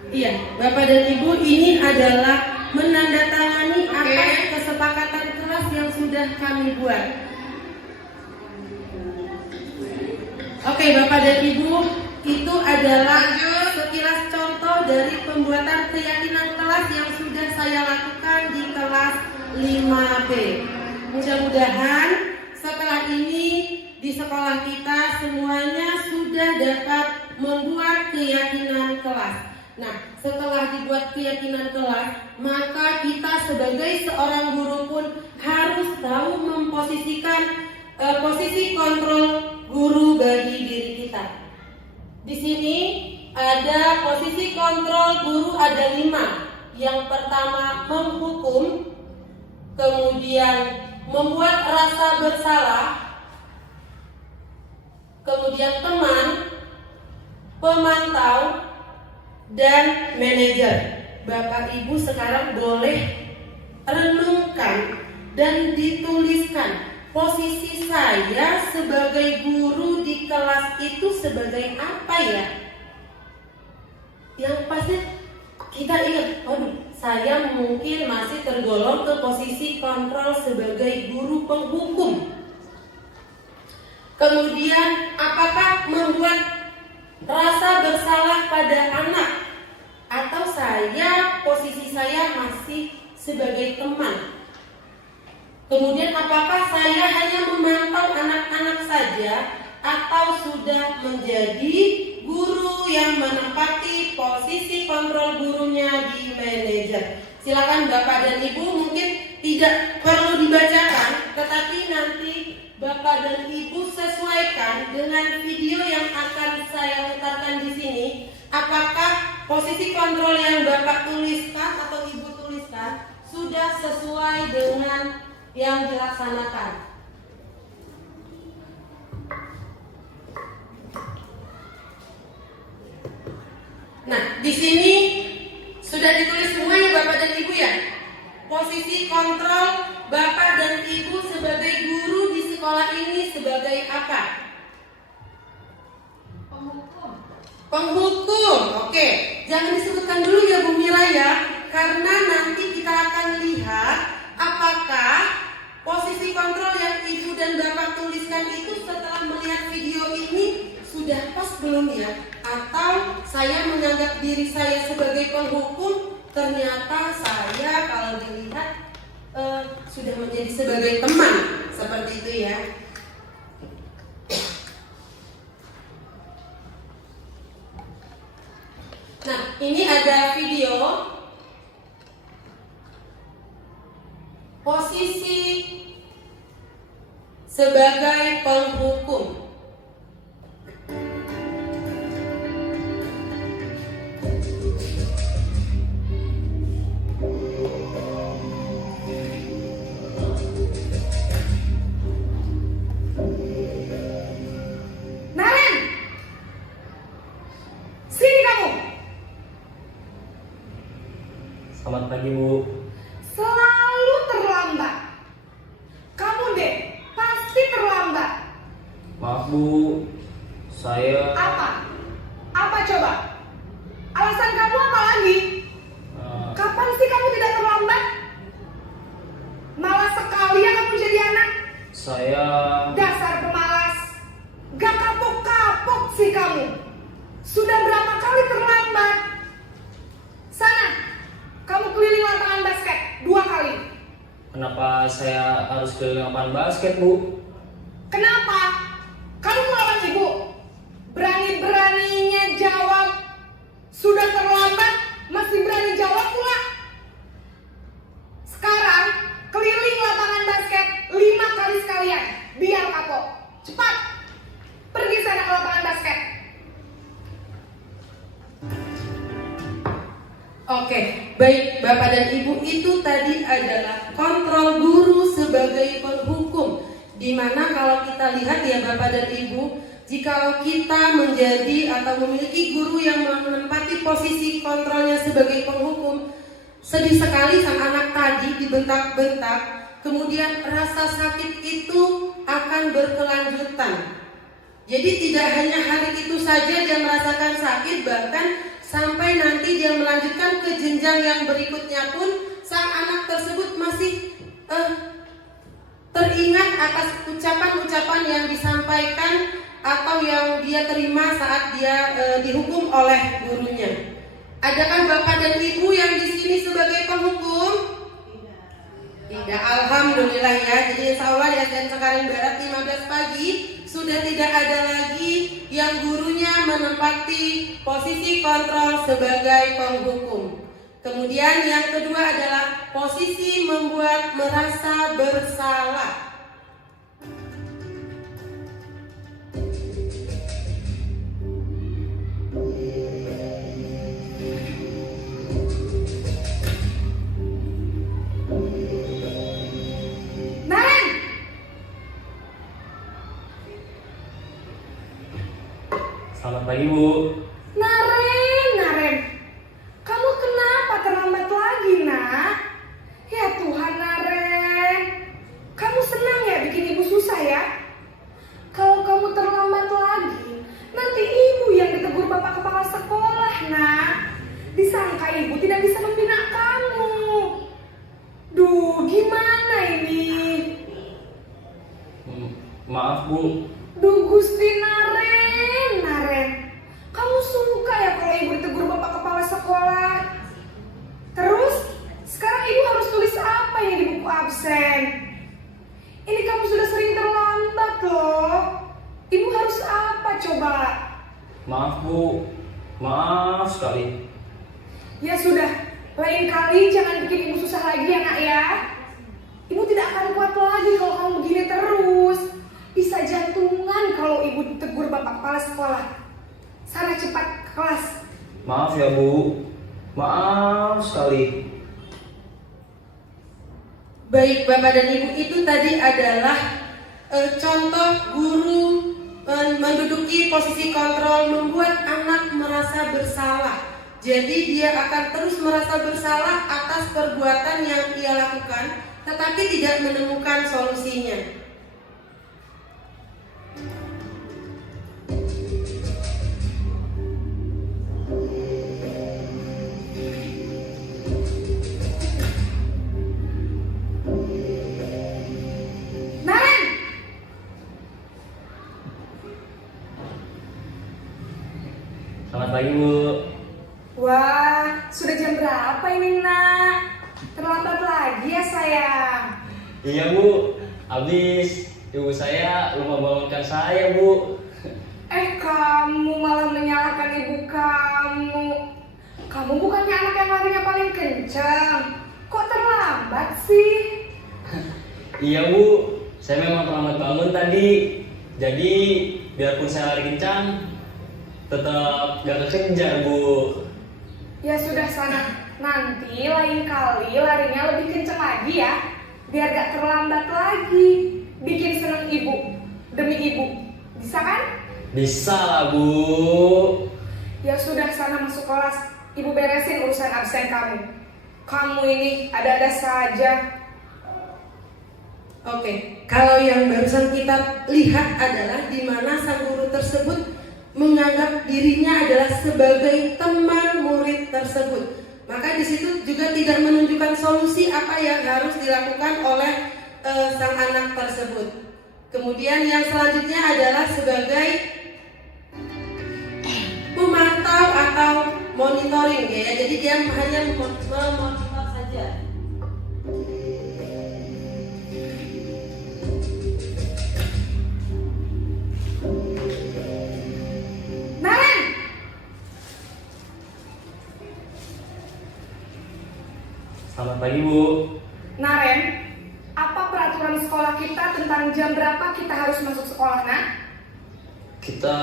Iya, Bapak dan Ibu, ini adalah menandatangani atas kesepakatan kelas yang sudah kami buat. Oke, Bapak dan Ibu, itu adalah sekilas contoh dari pembuatan keyakinan kelas yang sudah saya lakukan di kelas 5B. mudah-mudahan setelah ini di sekolah kita semuanya sudah dapat membuat keyakinan kelas. Nah, setelah dibuat keyakinan kelas, maka kita sebagai seorang guru pun harus tahu memposisikan posisi kontrol guru bagi diri kita. Di sini ada posisi kontrol guru ada 5. Yang pertama menghukum, kemudian membuat rasa bersalah, kemudian teman, pemantau, dan manajer. Bapak Ibu sekarang boleh renungkan dan dituliskan posisi saya sebagai guru di kelas itu sebagai apa ya? Yang pasti kita ingat, saya mungkin masih tergolong ke posisi kontrol sebagai guru penghukum. Kemudian apakah membuat rasa bersalah pada anak, atau posisi saya masih sebagai teman? Kemudian apakah saya hanya memantau anak-anak saja, atau sudah menjadi guru yang menempati posisi kontrol gurunya di manajer? Silakan Bapak dan Ibu, mungkin tidak perlu dibacakan, tetapi nanti Bapak dan Ibu sesuaikan dengan video yang akan saya putarkan di sini. Apakah posisi kontrol yang Bapak tuliskan atau Ibu tuliskan sudah sesuai dengan yang dilaksanakan? Nah, di sini sudah ditulis semua ya Bapak dan Ibu ya. Posisi kontrol Bapak dan Ibu sebagai guru di sekolah ini sebagai apa? Penghukum. Oke, jangan disebutkan dulu ya Bu Mira ya, karena nanti kita akan lihat apakah posisi kontrol yang Ibu dan Bapak tuliskan itu setelah melihat video ini sudah pas belum ya? Atau saya menganggap diri saya sebagai penghukum, ternyata saya kalau dilihat sudah menjadi sebagai teman, seperti itu ya. Nah, ini ada video posisi sebagai penghukum. Selamat pagi Bu. Selalu terlambat. Kamu deh pasti terlambat. Maaf Bu, saya... Apa? Apa coba? Alasan kamu apa lagi? Kapan sih kamu tidak terlambat? Malas sekali ya kamu jadi anak. Saya... Dasar pemalas. Gak kapok-kapok sih kamu. Sudah berapa kali terlambat? Sana, kamu keliling lapangan basket 2 kali. Kenapa saya harus keliling lapangan basket Bu? Kenapa? Kamu melawan ibu. Berani-beraninya jawab. Sudah terlambat masih berani jawab pula. Sekarang keliling lapangan basket 5 kali sekalian. Biar kapok. Cepat. Pergi sana ke lapangan basket. Oke, baik Bapak dan Ibu, itu tadi adalah kontrol guru sebagai penghukum. Dimana kalau kita lihat ya Bapak dan Ibu, jika kita menjadi atau memiliki guru yang menempati posisi kontrolnya sebagai penghukum, sedih sekali sang anak tadi dibentak-bentak, kemudian rasa sakit itu akan berkelanjutan. Jadi tidak hanya hari itu saja dia merasakan sakit, bahkan sampai nanti dia melanjutkan ke jenjang yang berikutnya pun sang anak tersebut masih teringat atas ucapan-ucapan yang disampaikan atau yang dia terima saat dia dihukum oleh gurunya. Adakah Bapak dan Ibu yang di sini sebagai penghukum? Tidak, alhamdulillah ya. Jadi insya Allah di SDN Cengkareng Barat 15 pagi sudah tidak ada lagi yang gurunya menempati posisi kontrol sebagai penghukum. Kemudian yang kedua adalah posisi membuat merasa bersalah. Selamat pagi, Bu. Naren, kamu kenapa terlambat lagi, nak? Ya Tuhan, Naren, kamu senang ya bikin ibu susah ya? Kalau kamu terlambat lagi, nanti ibu yang ditegur bapak kepala sekolah, nak. Disangka ibu tidak bisa membina kamu. Duh, gimana ini? Maaf, Bu. Duh, Gusti Naren, kamu suka ya kalau ibu ditegur bapak kepala sekolah? Terus, sekarang ibu harus tulis apa ini di buku absen? Ini kamu sudah sering terlambat loh. Ibu harus apa coba? Maaf, Bu. Maaf sekali. Ya sudah, lain kali jangan bikin ibu susah lagi ya, nak ya. Ibu tidak akan kuat lagi kalau kamu begini terus. Bisa jantungan kalau ibu ditegur bapak kepala sekolah. Sana cepat ke kelas. Maaf ya, Bu. Maaf sekali. Baik, Bapak dan Ibu, itu tadi adalah contoh guru menduduki posisi kontrol membuat anak merasa bersalah. Jadi dia akan terus merasa bersalah atas perbuatan yang ia lakukan, tetapi tidak menemukan solusinya. Selamat pagi, Bu. Wah, sudah jam berapa ini, nak? Terlambat lagi ya, sayang? Iya, Bu. Habis ibu saya lupa bangunkan saya, Bu. Kamu malah menyalahkan ibu kamu. Kamu bukannya anak yang larinya paling kencang. Kok terlambat sih? Iya, Bu. Saya memang terlambat bangun tadi. Jadi, biarpun saya lari kencang, tetap gak kekejar, Bu. Ya sudah sana, nanti lain kali larinya lebih kenceng lagi ya, biar gak terlambat lagi. Bikin seneng ibu, demi ibu. Bisa kan? Bisa lah, Bu. Ya sudah, sana masuk kelas. Ibu beresin urusan absen kamu. Kamu ini ada-ada saja. Oke, kalau yang barusan kita lihat adalah di mana sang guru tersebut menganggap dirinya adalah sebagai teman murid tersebut. Maka di situ juga tidak menunjukkan solusi apa yang harus dilakukan oleh sang anak tersebut. Kemudian yang selanjutnya adalah sebagai pemantau atau monitoring ya. Jadi dia hanya memonitor saja. Selamat pagi, Bu. Naren, apa peraturan sekolah kita tentang jam berapa kita harus masuk sekolah, nak? Kita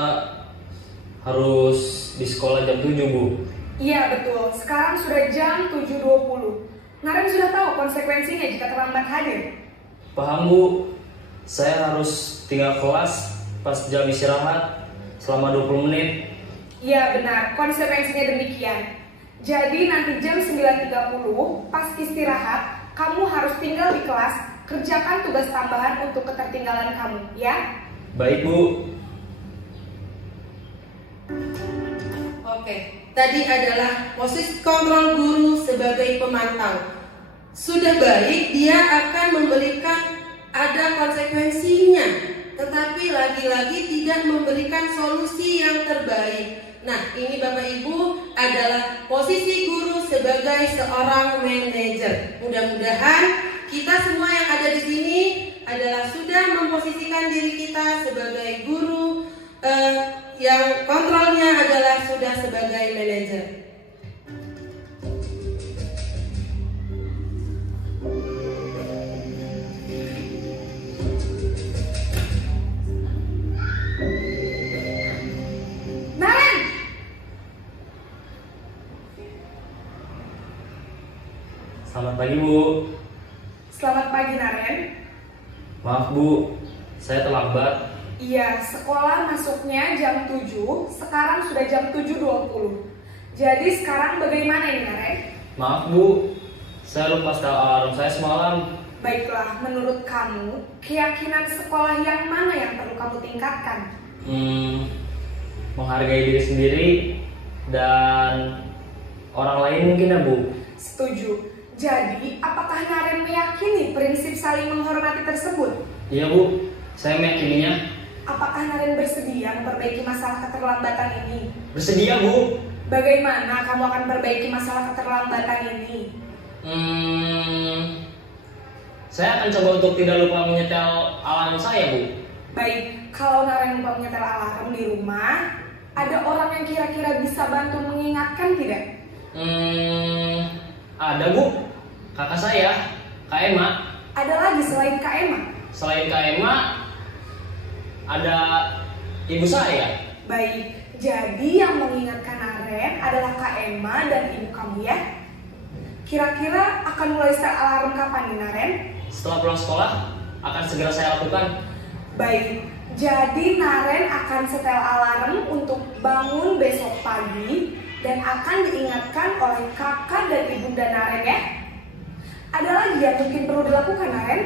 harus di sekolah jam 7, Bu. Iya betul, sekarang sudah jam 7.20. Naren sudah tahu konsekuensinya jika terlambat hadir. Paham, Bu. Saya harus tinggal kelas pas jam istirahat selama 20 menit. Iya benar, konsekuensinya demikian. Jadi nanti jam 9.30 pas istirahat, kamu harus tinggal di kelas, kerjakan tugas tambahan untuk ketertinggalan kamu, ya? Baik, Bu. Oke, tadi adalah posisi kontrol guru sebagai pemantau. Sudah baik, dia akan memberikan ada konsekuensinya, tetapi lagi-lagi tidak memberikan solusi yang terbaik. Nah, ini Bapak Ibu adalah posisi guru sebagai seorang manajer. Mudah-mudahan kita semua yang ada di sini adalah sudah memposisikan diri kita sebagai guru, yang kontrolnya adalah sudah sebagai manajer. Naren, Selamat pagi, Bu. selamat pagi Naren. Maaf, Bu. Saya terlambat. Iya, sekolah masuknya jam 7, sekarang sudah jam 7.20. Jadi sekarang bagaimana ini Naren? Maaf, Bu. Saya lupa setel alarm saya semalam. Baiklah, menurut kamu, keyakinan sekolah yang mana yang perlu kamu tingkatkan? Menghargai diri sendiri dan orang lain mungkin ya, Bu. Setuju. Jadi, apakah Naren meyakini prinsip saling menghormati tersebut? Iya, Bu. Saya meyakininya. Apakah Naren bersedia memperbaiki masalah keterlambatan ini? Bersedia, Bu. Bagaimana kamu akan perbaiki masalah keterlambatan ini? Saya akan coba untuk tidak lupa menyetel alarm saya, Bu. Baik, kalau Naren lupa menyetel alarm di rumah, ada orang yang kira-kira bisa bantu mengingatkan tidak? Ada, Bu. Kakak saya, Kak Emma. Ada lagi selain Kak Emma? Selain Kak Emma, ada ibu saya. Baik, jadi yang mengingatkan Naren adalah Kak Emma dan ibu kamu ya? Kira-kira akan mulai setel alarm kapan nih Naren? Setelah pulang sekolah, akan segera saya lakukan. Baik, jadi Naren akan setel alarm untuk bangun besok pagi dan akan diingatkan oleh kakak dan ibunda Naren ya? Ada lagi yang mungkin perlu dilakukan Naren?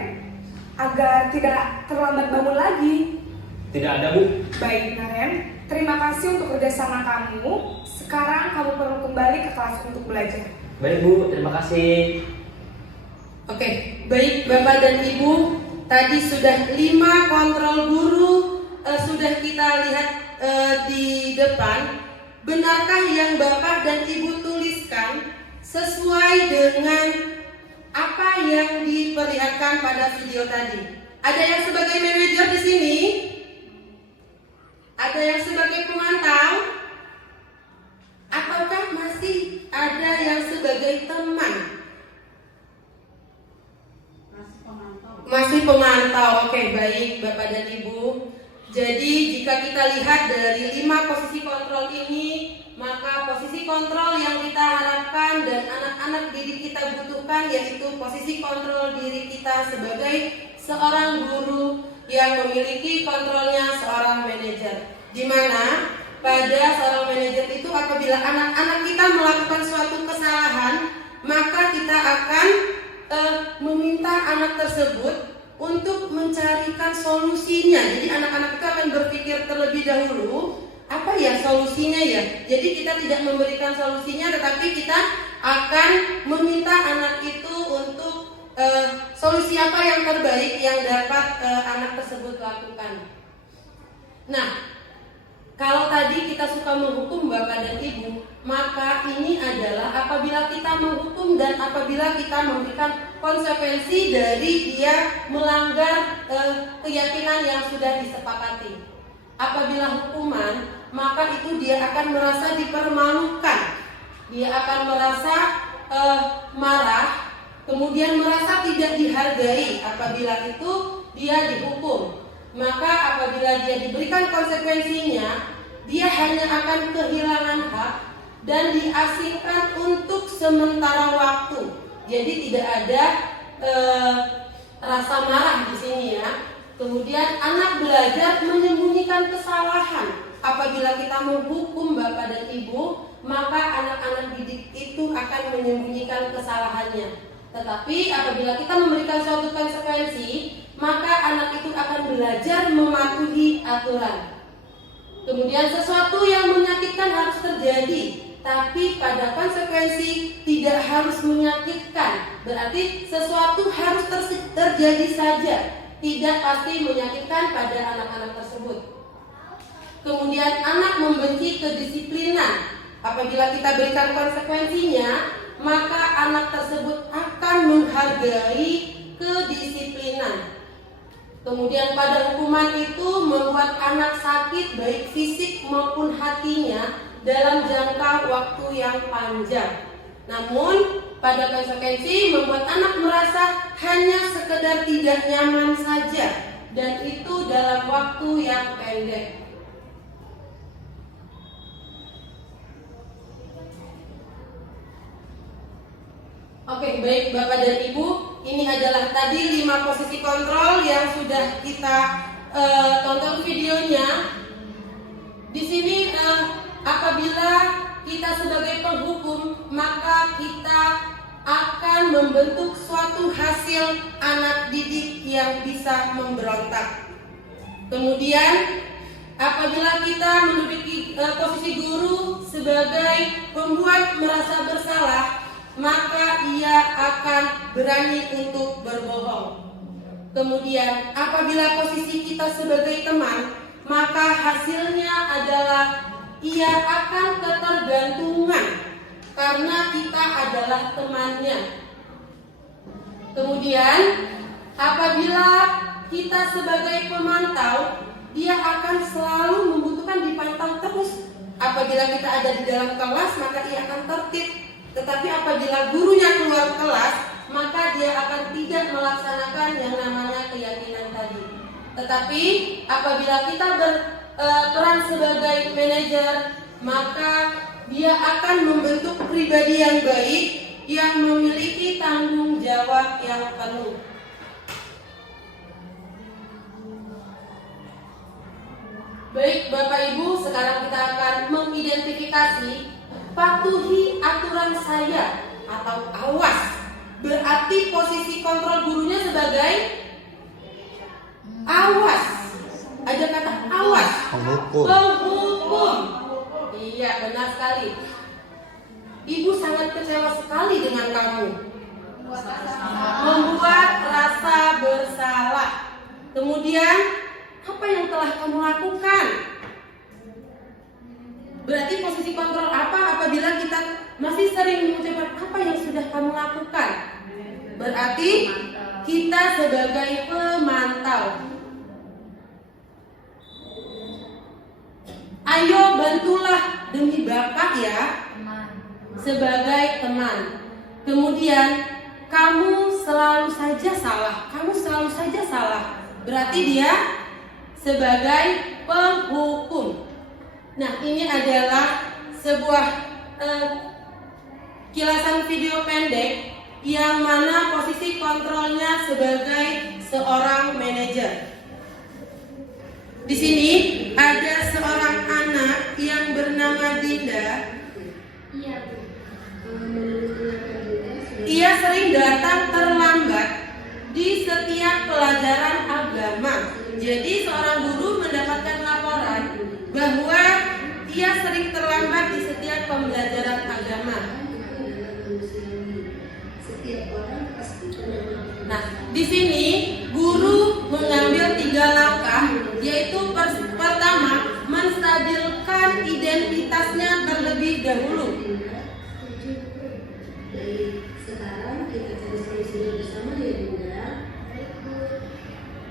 Agar tidak terlambat bangun lagi. Tidak ada, Bu. Baik Naren, terima kasih untuk kerjasama kamu. Sekarang kamu perlu kembali ke kelas untuk belajar. Baik, Bu. Terima kasih. Oke, baik Bapak dan Ibu, tadi sudah 5 kontrol guru sudah kita lihat di depan. Benarkah yang Bapak dan Ibu tuliskan sesuai dengan apa yang diperlihatkan pada video tadi? Ada yang sebagai manajer di sini? Ada yang sebagai pemantau? Ataukah masih ada yang sebagai teman? Masih pemantau. Oke, baik Bapak dan Ibu. Jadi jika kita lihat dari 5 posisi kontrol ini, maka posisi kontrol yang kita harapkan dan anak-anak didik kita butuhkan yaitu posisi kontrol diri kita sebagai seorang guru yang memiliki kontrolnya seorang manajer. Di mana pada seorang manajer itu apabila anak-anak kita melakukan suatu kesalahan, maka kita akan meminta anak tersebut untuk mencarikan solusinya. Jadi anak-anak kita akan berpikir terlebih dahulu, apa ya solusinya ya. Jadi kita tidak memberikan solusinya, tetapi kita akan meminta anak itu untuk solusi apa yang terbaik yang dapat anak tersebut lakukan. Nah, kalau tadi kita suka menghukum Bapak dan Ibu, maka ini adalah apabila kita menghukum dan apabila kita memberikan konsekuensi dari dia melanggar keyakinan yang sudah disepakati. Apabila hukuman, maka itu dia akan merasa dipermalukan, dia akan merasa marah, kemudian merasa tidak dihargai apabila itu dia dihukum. Maka apabila dia diberikan konsekuensinya, dia hanya akan kehilangan hak dan diasingkan untuk sementara waktu. Jadi tidak ada rasa marah di sini ya. Kemudian anak belajar menyembunyikan kesalahan. Apabila kita menghukum Bapak dan Ibu, maka anak-anak didik itu akan menyembunyikan kesalahannya. Tetapi apabila kita memberikan suatu konsekuensi, maka anak itu akan belajar mematuhi aturan. Kemudian sesuatu yang menyakitkan harus terjadi, tapi pada konsekuensi tidak harus menyakitkan. Berarti sesuatu harus terjadi saja, tidak pasti menyakitkan pada anak-anak tersebut. Kemudian anak membenci kedisiplinan. Apabila kita berikan konsekuensinya, maka anak tersebut akan menghargai kedisiplinan. Kemudian pada hukuman itu membuat anak sakit baik fisik maupun hatinya dalam jangka waktu yang panjang. Namun pada konsekuensi membuat anak merasa hanya sekedar tidak nyaman saja, dan itu dalam waktu yang pendek. Oke, baik Bapak dan Ibu, ini adalah tadi 5 posisi kontrol yang sudah kita tonton videonya. Di sini apabila kita sebagai penghukum, maka kita akan membentuk suatu hasil anak didik yang bisa memberontak. Kemudian apabila kita menduduki posisi guru sebagai pembuat merasa bersalah, maka ia akan berani untuk berbohong. Kemudian apabila posisi kita sebagai teman, maka hasilnya adalah ia akan ketergantungan karena kita adalah temannya. Kemudian apabila kita sebagai pemantau, dia akan selalu membutuhkan dipantau terus. Apabila kita ada di dalam kelas, maka ia akan tertib. Tetapi apabila gurunya keluar kelas, maka dia akan tidak melaksanakan yang namanya keyakinan tadi. Tetapi apabila kita berperan sebagai manajer, maka dia akan membentuk pribadi yang baik yang memiliki tanggung jawab yang penuh. Baik Bapak Ibu, sekarang kita akan mengidentifikasi patuhi aturan saya atau awas. Berarti posisi kontrol gurunya sebagai awas. Ada kata awas. Penghukum. Iya, benar sekali. Ibu sangat kecewa sekali dengan kamu. Membuat rasa bersalah. Kemudian apa yang telah kamu lakukan? Berarti posisi kontrol apa apabila kita masih sering mengucapkan apa yang sudah kamu lakukan? Berarti kita sebagai pemantau. Ayo bantulah demi Bapak ya, sebagai teman. Kemudian kamu selalu saja salah, kamu selalu saja salah. Berarti dia sebagai penghukum. Nah, ini adalah sebuah kilasan video pendek yang mana posisi kontrolnya sebagai seorang manajer. Di sini ada seorang anak yang bernama Dinda. Ia sering datang terlambat di setiap pelajaran agama. Jadi seorang guru mendapatkan laporan bahwa ia sering terlambat di setiap pembelajaran agama. Nah, di sini guru mengambil 3 langkah, yaitu pertama menstabilkan identitasnya terlebih dahulu. Sekarang kita cari solusi bersama ya Bunda.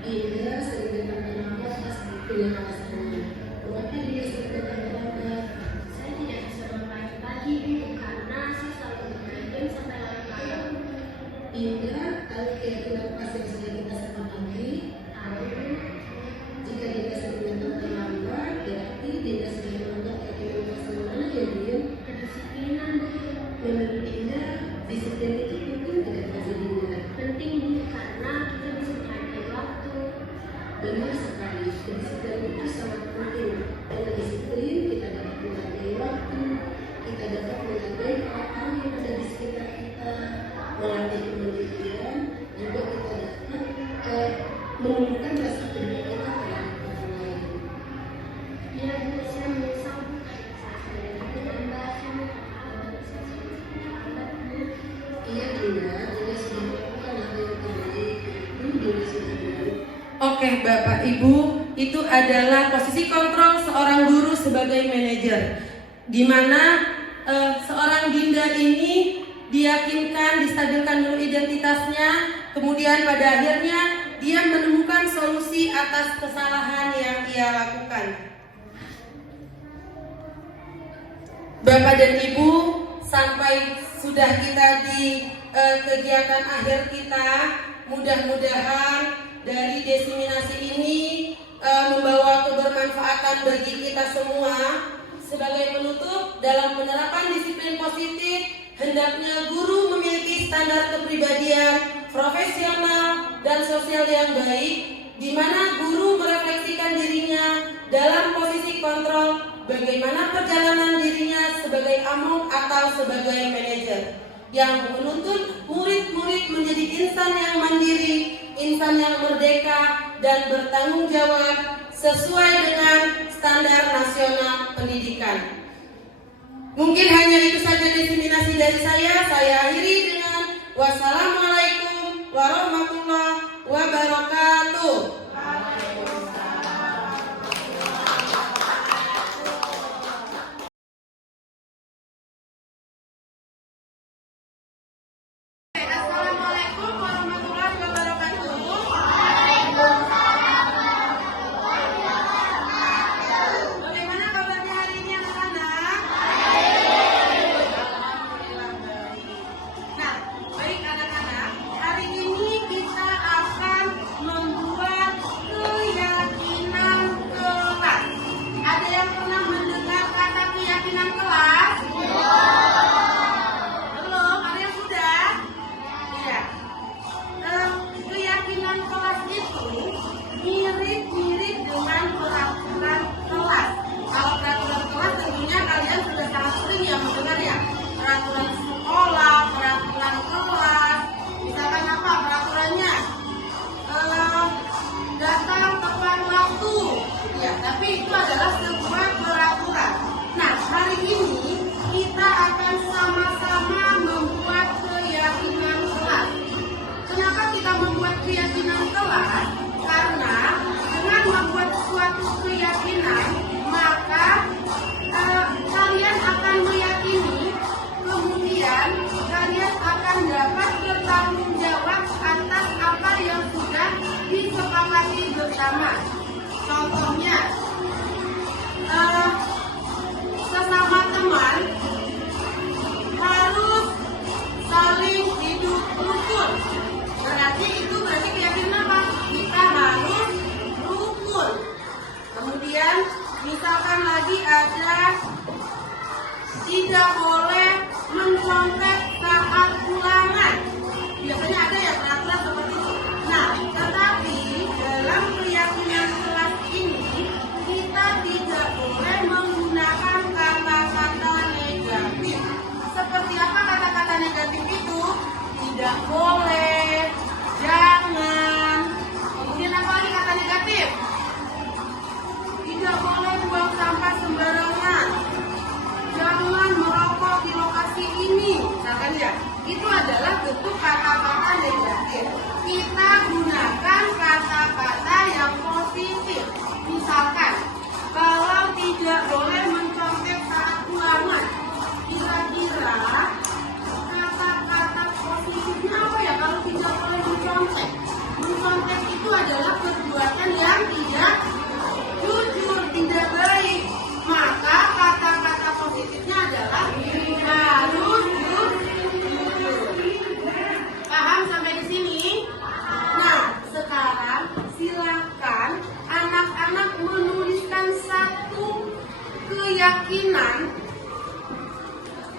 Dinda sering datang terlambat pasti pilih alasannya. Kenapa dia sering datang terlambat? Saya tidak bisa memulai pagi karena saya selalu bermain sampai larut malam. Dinda tahu keyakinan pas yang sudah kita sepakati. Jika Dinda sering datang terlambat, berarti Dinda sudah melanggar keyakinan pas yang mana ya Dinda? Kedisiplinan. Menurut Dinda, disiplin itu penting tidak bagi Dinda? Penting karena kita bisa menghargai waktu. Benar sekali, kedisiplinan itu sangat penting. Dengan disiplin kita dapat menghargai waktu, kita dapat menghargai orang yang ada di sekitar kita, melatih kemandirian, juga kita dapat menumbuhkan rasa peduli kita terhadap orang lain. Ya, Bu, saya menyesal saya dengan bahasanya. Iya Dinda, Dinda sudah melakukan hal yang terbaik. Dinda sudah benar. Oke Bapak Ibu, itu adalah posisi kontrol seorang guru sebagai manajer, di mana seorang Dinda ini diyakinkan, distabilkan dulu identitasnya, kemudian pada akhirnya dia menemukan solusi atas kesalahan yang ia lakukan. Bapak dan Ibu, sampai sudah kita di kegiatan akhir kita, mudah-mudahan dari desiminasi ini membawa kebermanfaatan bagi kita semua. Sebagai penutup, dalam penerapan disiplin positif, hendaknya guru memiliki standar kepribadian profesional dan sosial yang baik, di mana guru merefleksikan dirinya dalam posisi kontrol bagaimana perjalanan dirinya sebagai among atau sebagai manajer, yang menuntut murid-murid menjadi insan yang mandiri, insan yang merdeka dan bertanggung jawab sesuai dengan standar nasional pendidikan. Mungkin hanya itu saja desiminasi dari saya. Saya akhiri dengan wassalamualaikum warahmatullahi wabarakatuh. Assalamualaikum warahmatullahi wabarakatuh. Bagaimana kabarnya hari ini anak-anak? Alhamdulillah baik. Nah, baik anak-anak, hari ini kita akan membuat keyakinan kelas. Ada yang pernah mendengar kata keyakinan kelas? Belum? Ada yang sudah? Iya. Keyakinan kelas itu mirip-mirip dengan peraturan kelas. Kalau peraturan kelas tentunya kalian sudah sangat sering ya mendengar ya. Peraturan sekolah, peraturan kelas. Misalkan apa peraturannya? Datang tepat waktu. Ya, tapi itu adalah sebuah peraturan. Nah, hari ini kita akan sama-sama membuat keyakinan kelas. Kenapa kita membuat keyakinan kelas? Karena dengan membuat suatu keyakinan, maka kalian akan meyakini, kemudian kalian akan dapat bertanggung jawab atas apa yang sudah disepakati bersama. Contohnya, sesama teman harus saling hidup rukun. Berarti keyakinan apa? Kita harus rukun. Kemudian misalkan lagi ada tidak boleh mencontek saat ulangan. Biasanya ada ya peraturan seperti itu. Nah, tetapi dalam keyakinan kelas ini kita tidak boleh menggunakan kata-kata negatif. Seperti apa kata-kata negatif itu? Tidak boleh, jangan. Kemudian apa lagi kata negatif? Tidak boleh buang sampah sembarangan. Jangan merokok di lokasi ini. Misalkan ya, itu adalah bentuk kata-kata negatif. Kita gunakan kata-kata yang positif. Misalkan, kalau tidak boleh mencontek saat ulangan, kira-kira kata-kata positifnya apa ya kalau tidak boleh mencontek? Mencontek itu adalah perbuatan yang tidak jujur, tidak baik. Maka kata-kata positifnya adalah harus jujur. Paham sampai di sini? Nah, sekarang silakan anak-anak menuliskan satu keyakinan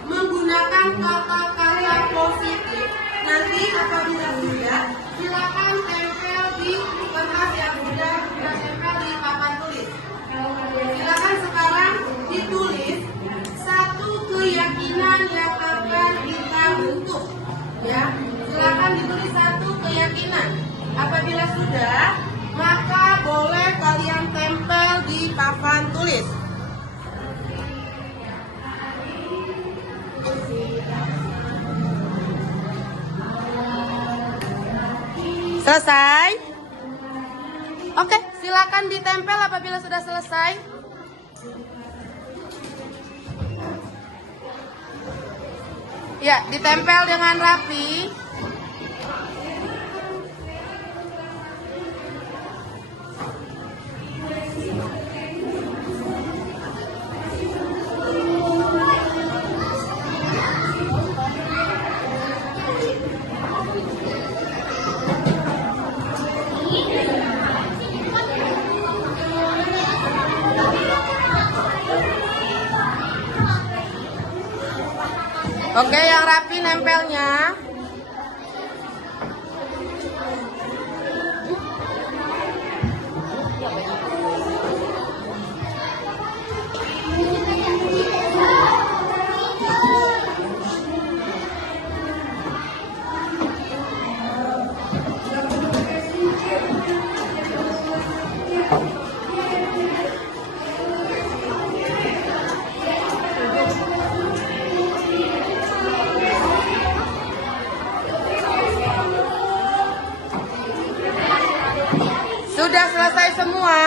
menggunakan kata-kata positif. Nanti apabila sudah, silakan tempel di kertas yang sudah tempel di papan tulis. Silakan sekarang ditulis satu keyakinan yang akan kita bentuk. Ya, silakan ditulis satu keyakinan. Apabila sudah, maka boleh kalian tempel di papan tulis. Selesai? Oke, silakan ditempel apabila sudah selesai. Ya, ditempel dengan rapi. Oke, yang rapi nempelnya. Sudah selesai semua?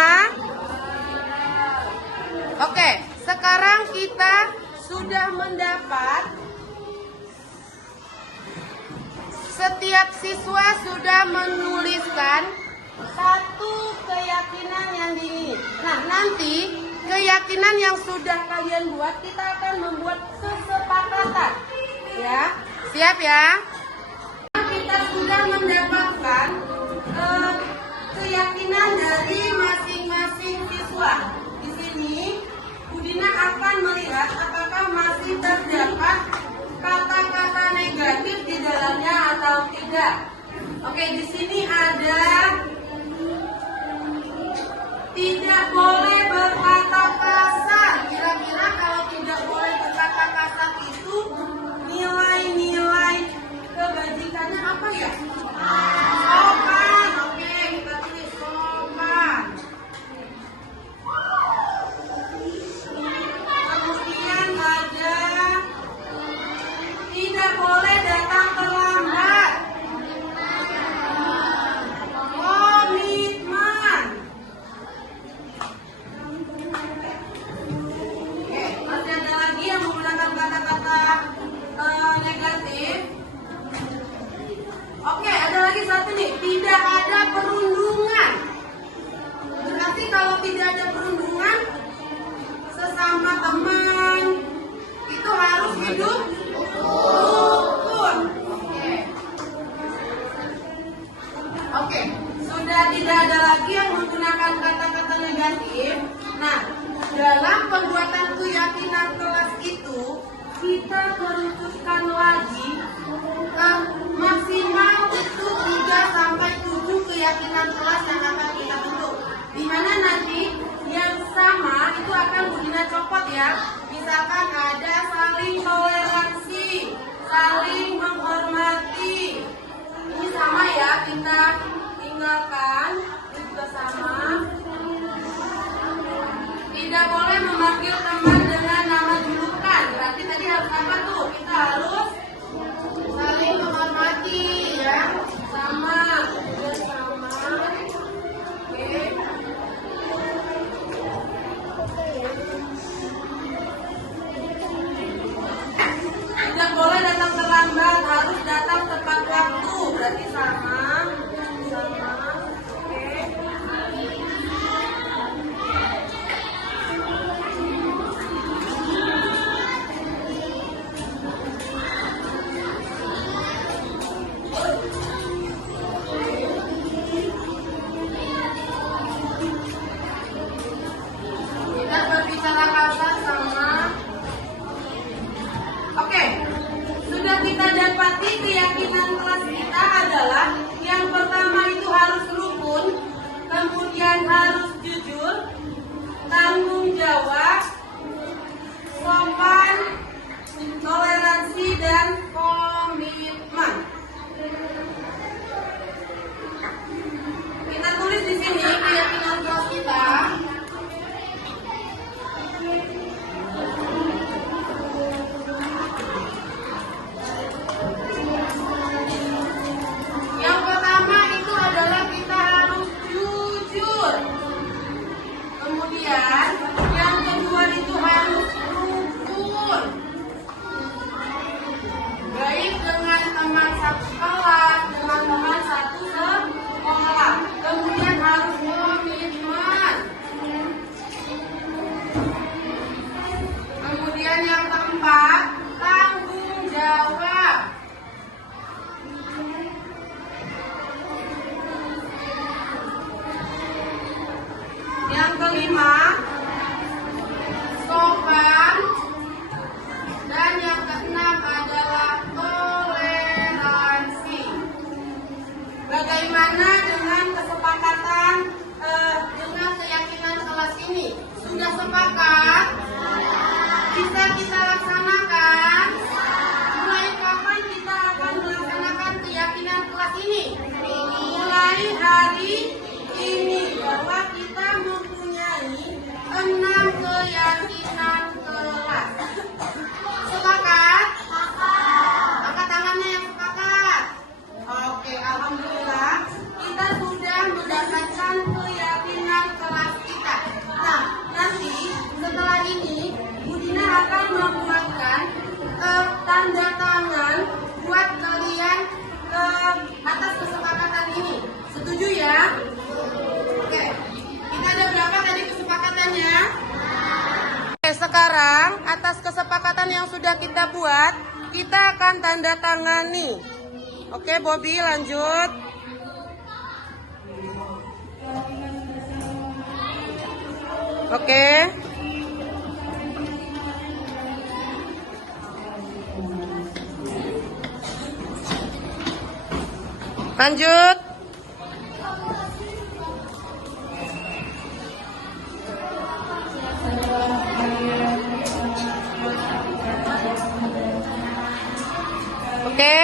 Oke, sekarang kita sudah mendapat, setiap siswa sudah menuliskan satu keyakinan yang diingini. Nah, nanti keyakinan yang sudah kalian buat, kita akan membuat kesepakatan. Ya, siap ya? Kita sudah mendapatkan keyakinan dari masing-masing siswa. Di sini Budina akan melihat apakah masih terdapat kata-kata negatif di dalamnya atau tidak. Oke, di sini ada tidak boleh berkata kasar. Kira-kira kalau tidak boleh berkata kasar itu nilai-nilai kebajikannya apa ya? Sopan. Oke, kita tulis sopan. Kemudian ada tidak boleh datang terlambat. Komitmen. Oke, masih ada lagi yang menggunakan kata-kata negatif. Oke, ada lagi satu nih, tidak ada perundungan. Berarti kalau tidak ada perundungan, sesama teman itu harus hidup rukun. Oke, sudah tidak ada lagi yang menggunakan kata-kata negatif. Nah, dalam pembuatan keyakinan kelas itu, kita merumuskan lagi maksimal itu 3 sampai 7 keyakinan kelas yang akan kita bentuk. Dimana nanti yang sama itu akan Budina copot ya. Misalkan ada saling toleransi, saling menghormati. Ini sama ya, kita tinggalkan. Ini juga sama. Tidak boleh memanggil teman dengan nama julukan. Berarti tadi harus apa tuh? Kita harus saling menghormati ya. sudah kita buat, kita akan tanda tangani. Oke, Bobby, lanjut. Oke. Lanjut. Oke.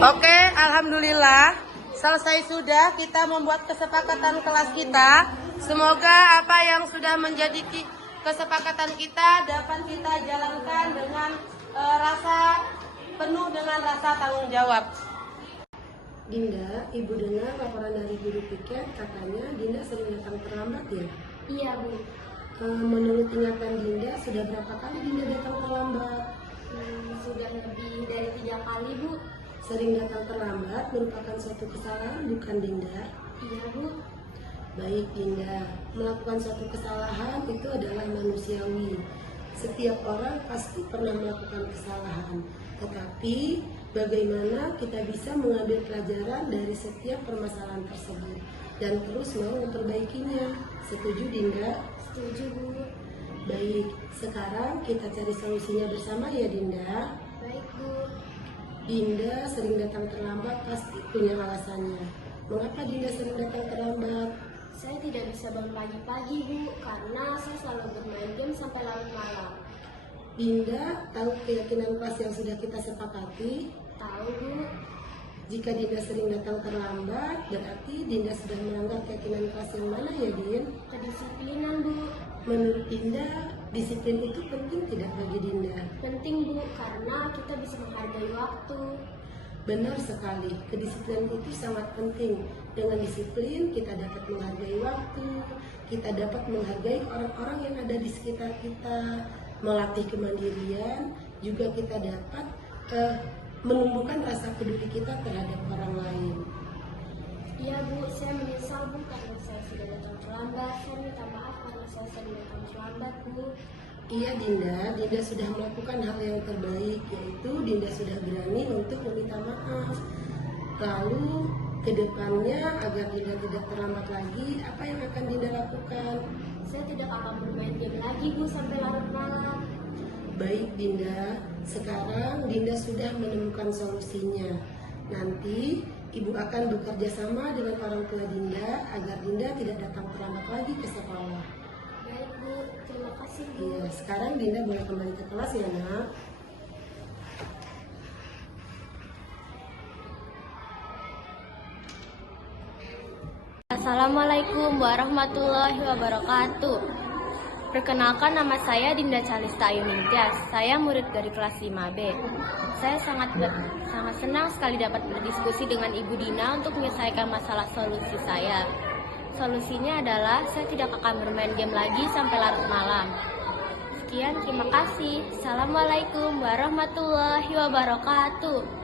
Oke, alhamdulillah selesai sudah kita membuat kesepakatan kelas kita. Semoga apa yang sudah menjadi kesepakatan kita dapat kita jalankan dengan penuh dengan rasa tanggung jawab. Dinda, Ibu dengar laporan dari guru piket, katanya Dinda sering datang terlambat ya? Iya, Bu. Menurut ingatan Dinda, sudah berapa kali Dinda datang terlambat? Sudah lebih dari 3 kali, Bu. Sering datang terlambat merupakan suatu kesalahan, bukan Dinda? Iya, Bu. Baik Dinda, melakukan suatu kesalahan itu adalah manusiawi. Setiap orang pasti pernah melakukan kesalahan. Tetapi bagaimana kita bisa mengambil pelajaran dari setiap permasalahan tersebut dan terus mau memperbaikinya. Setuju Dinda? Setuju, Bu. Baik, sekarang kita cari solusinya bersama ya Dinda. Baik, Bu. Dinda sering datang terlambat pasti punya alasannya. Mengapa Dinda sering datang terlambat? Saya tidak bisa bangun pagi-pagi, Bu, karena saya selalu bermain game sampai larut malam. Dinda tahu keyakinan kelas yang sudah kita sepakati? Tahu, Bu. Jika Dinda sering datang terlambat, berarti Dinda sudah melanggar keyakinan kelas yang mana ya, Din? Kedisiplinan, Bu. Menurut Dinda, disiplin itu penting tidak bagi Dinda? Penting, Bu, karena kita bisa menghargai waktu. Benar sekali, kedisiplinan itu sangat penting. Dengan disiplin, kita dapat menghargai waktu, kita dapat menghargai orang-orang yang ada di sekitar kita, melatih kemandirian, juga kita dapat menumbuhkan rasa peduli kita terhadap orang lain. Iya, Bu, saya menyesal, Bu, karena saya sudah datang terlambat. Saya minta maaf karena saya sering datang terlambat, Bu. Iya Dinda, Dinda sudah melakukan hal yang terbaik, yaitu Dinda sudah berani untuk meminta maaf. Lalu kedepannya agar Dinda tidak terlambat lagi, apa yang akan Dinda lakukan? Saya tidak akan bermain game lagi, Bu, sampai larut malam. Baik Dinda, sekarang Dinda sudah menemukan solusinya. Nanti Ibu akan bekerja sama dengan orang tua Dinda agar Dinda tidak datang terlambat lagi ke sekolah. Baik, Bu, terima kasih, Bu. Iya, sekarang Dinda boleh kembali ke kelas ya, Nak. Assalamualaikum warahmatullahi wabarakatuh. Perkenalkan, nama saya Dinda Calista Ayu Ningtyas. Saya murid dari kelas 5B. Saya sangat senang sekali dapat berdiskusi dengan Ibu Dina untuk menyelesaikan masalah solusi saya. Solusinya adalah saya tidak akan bermain game lagi sampai larut malam. Sekian, terima kasih. Assalamualaikum warahmatullahi wabarakatuh.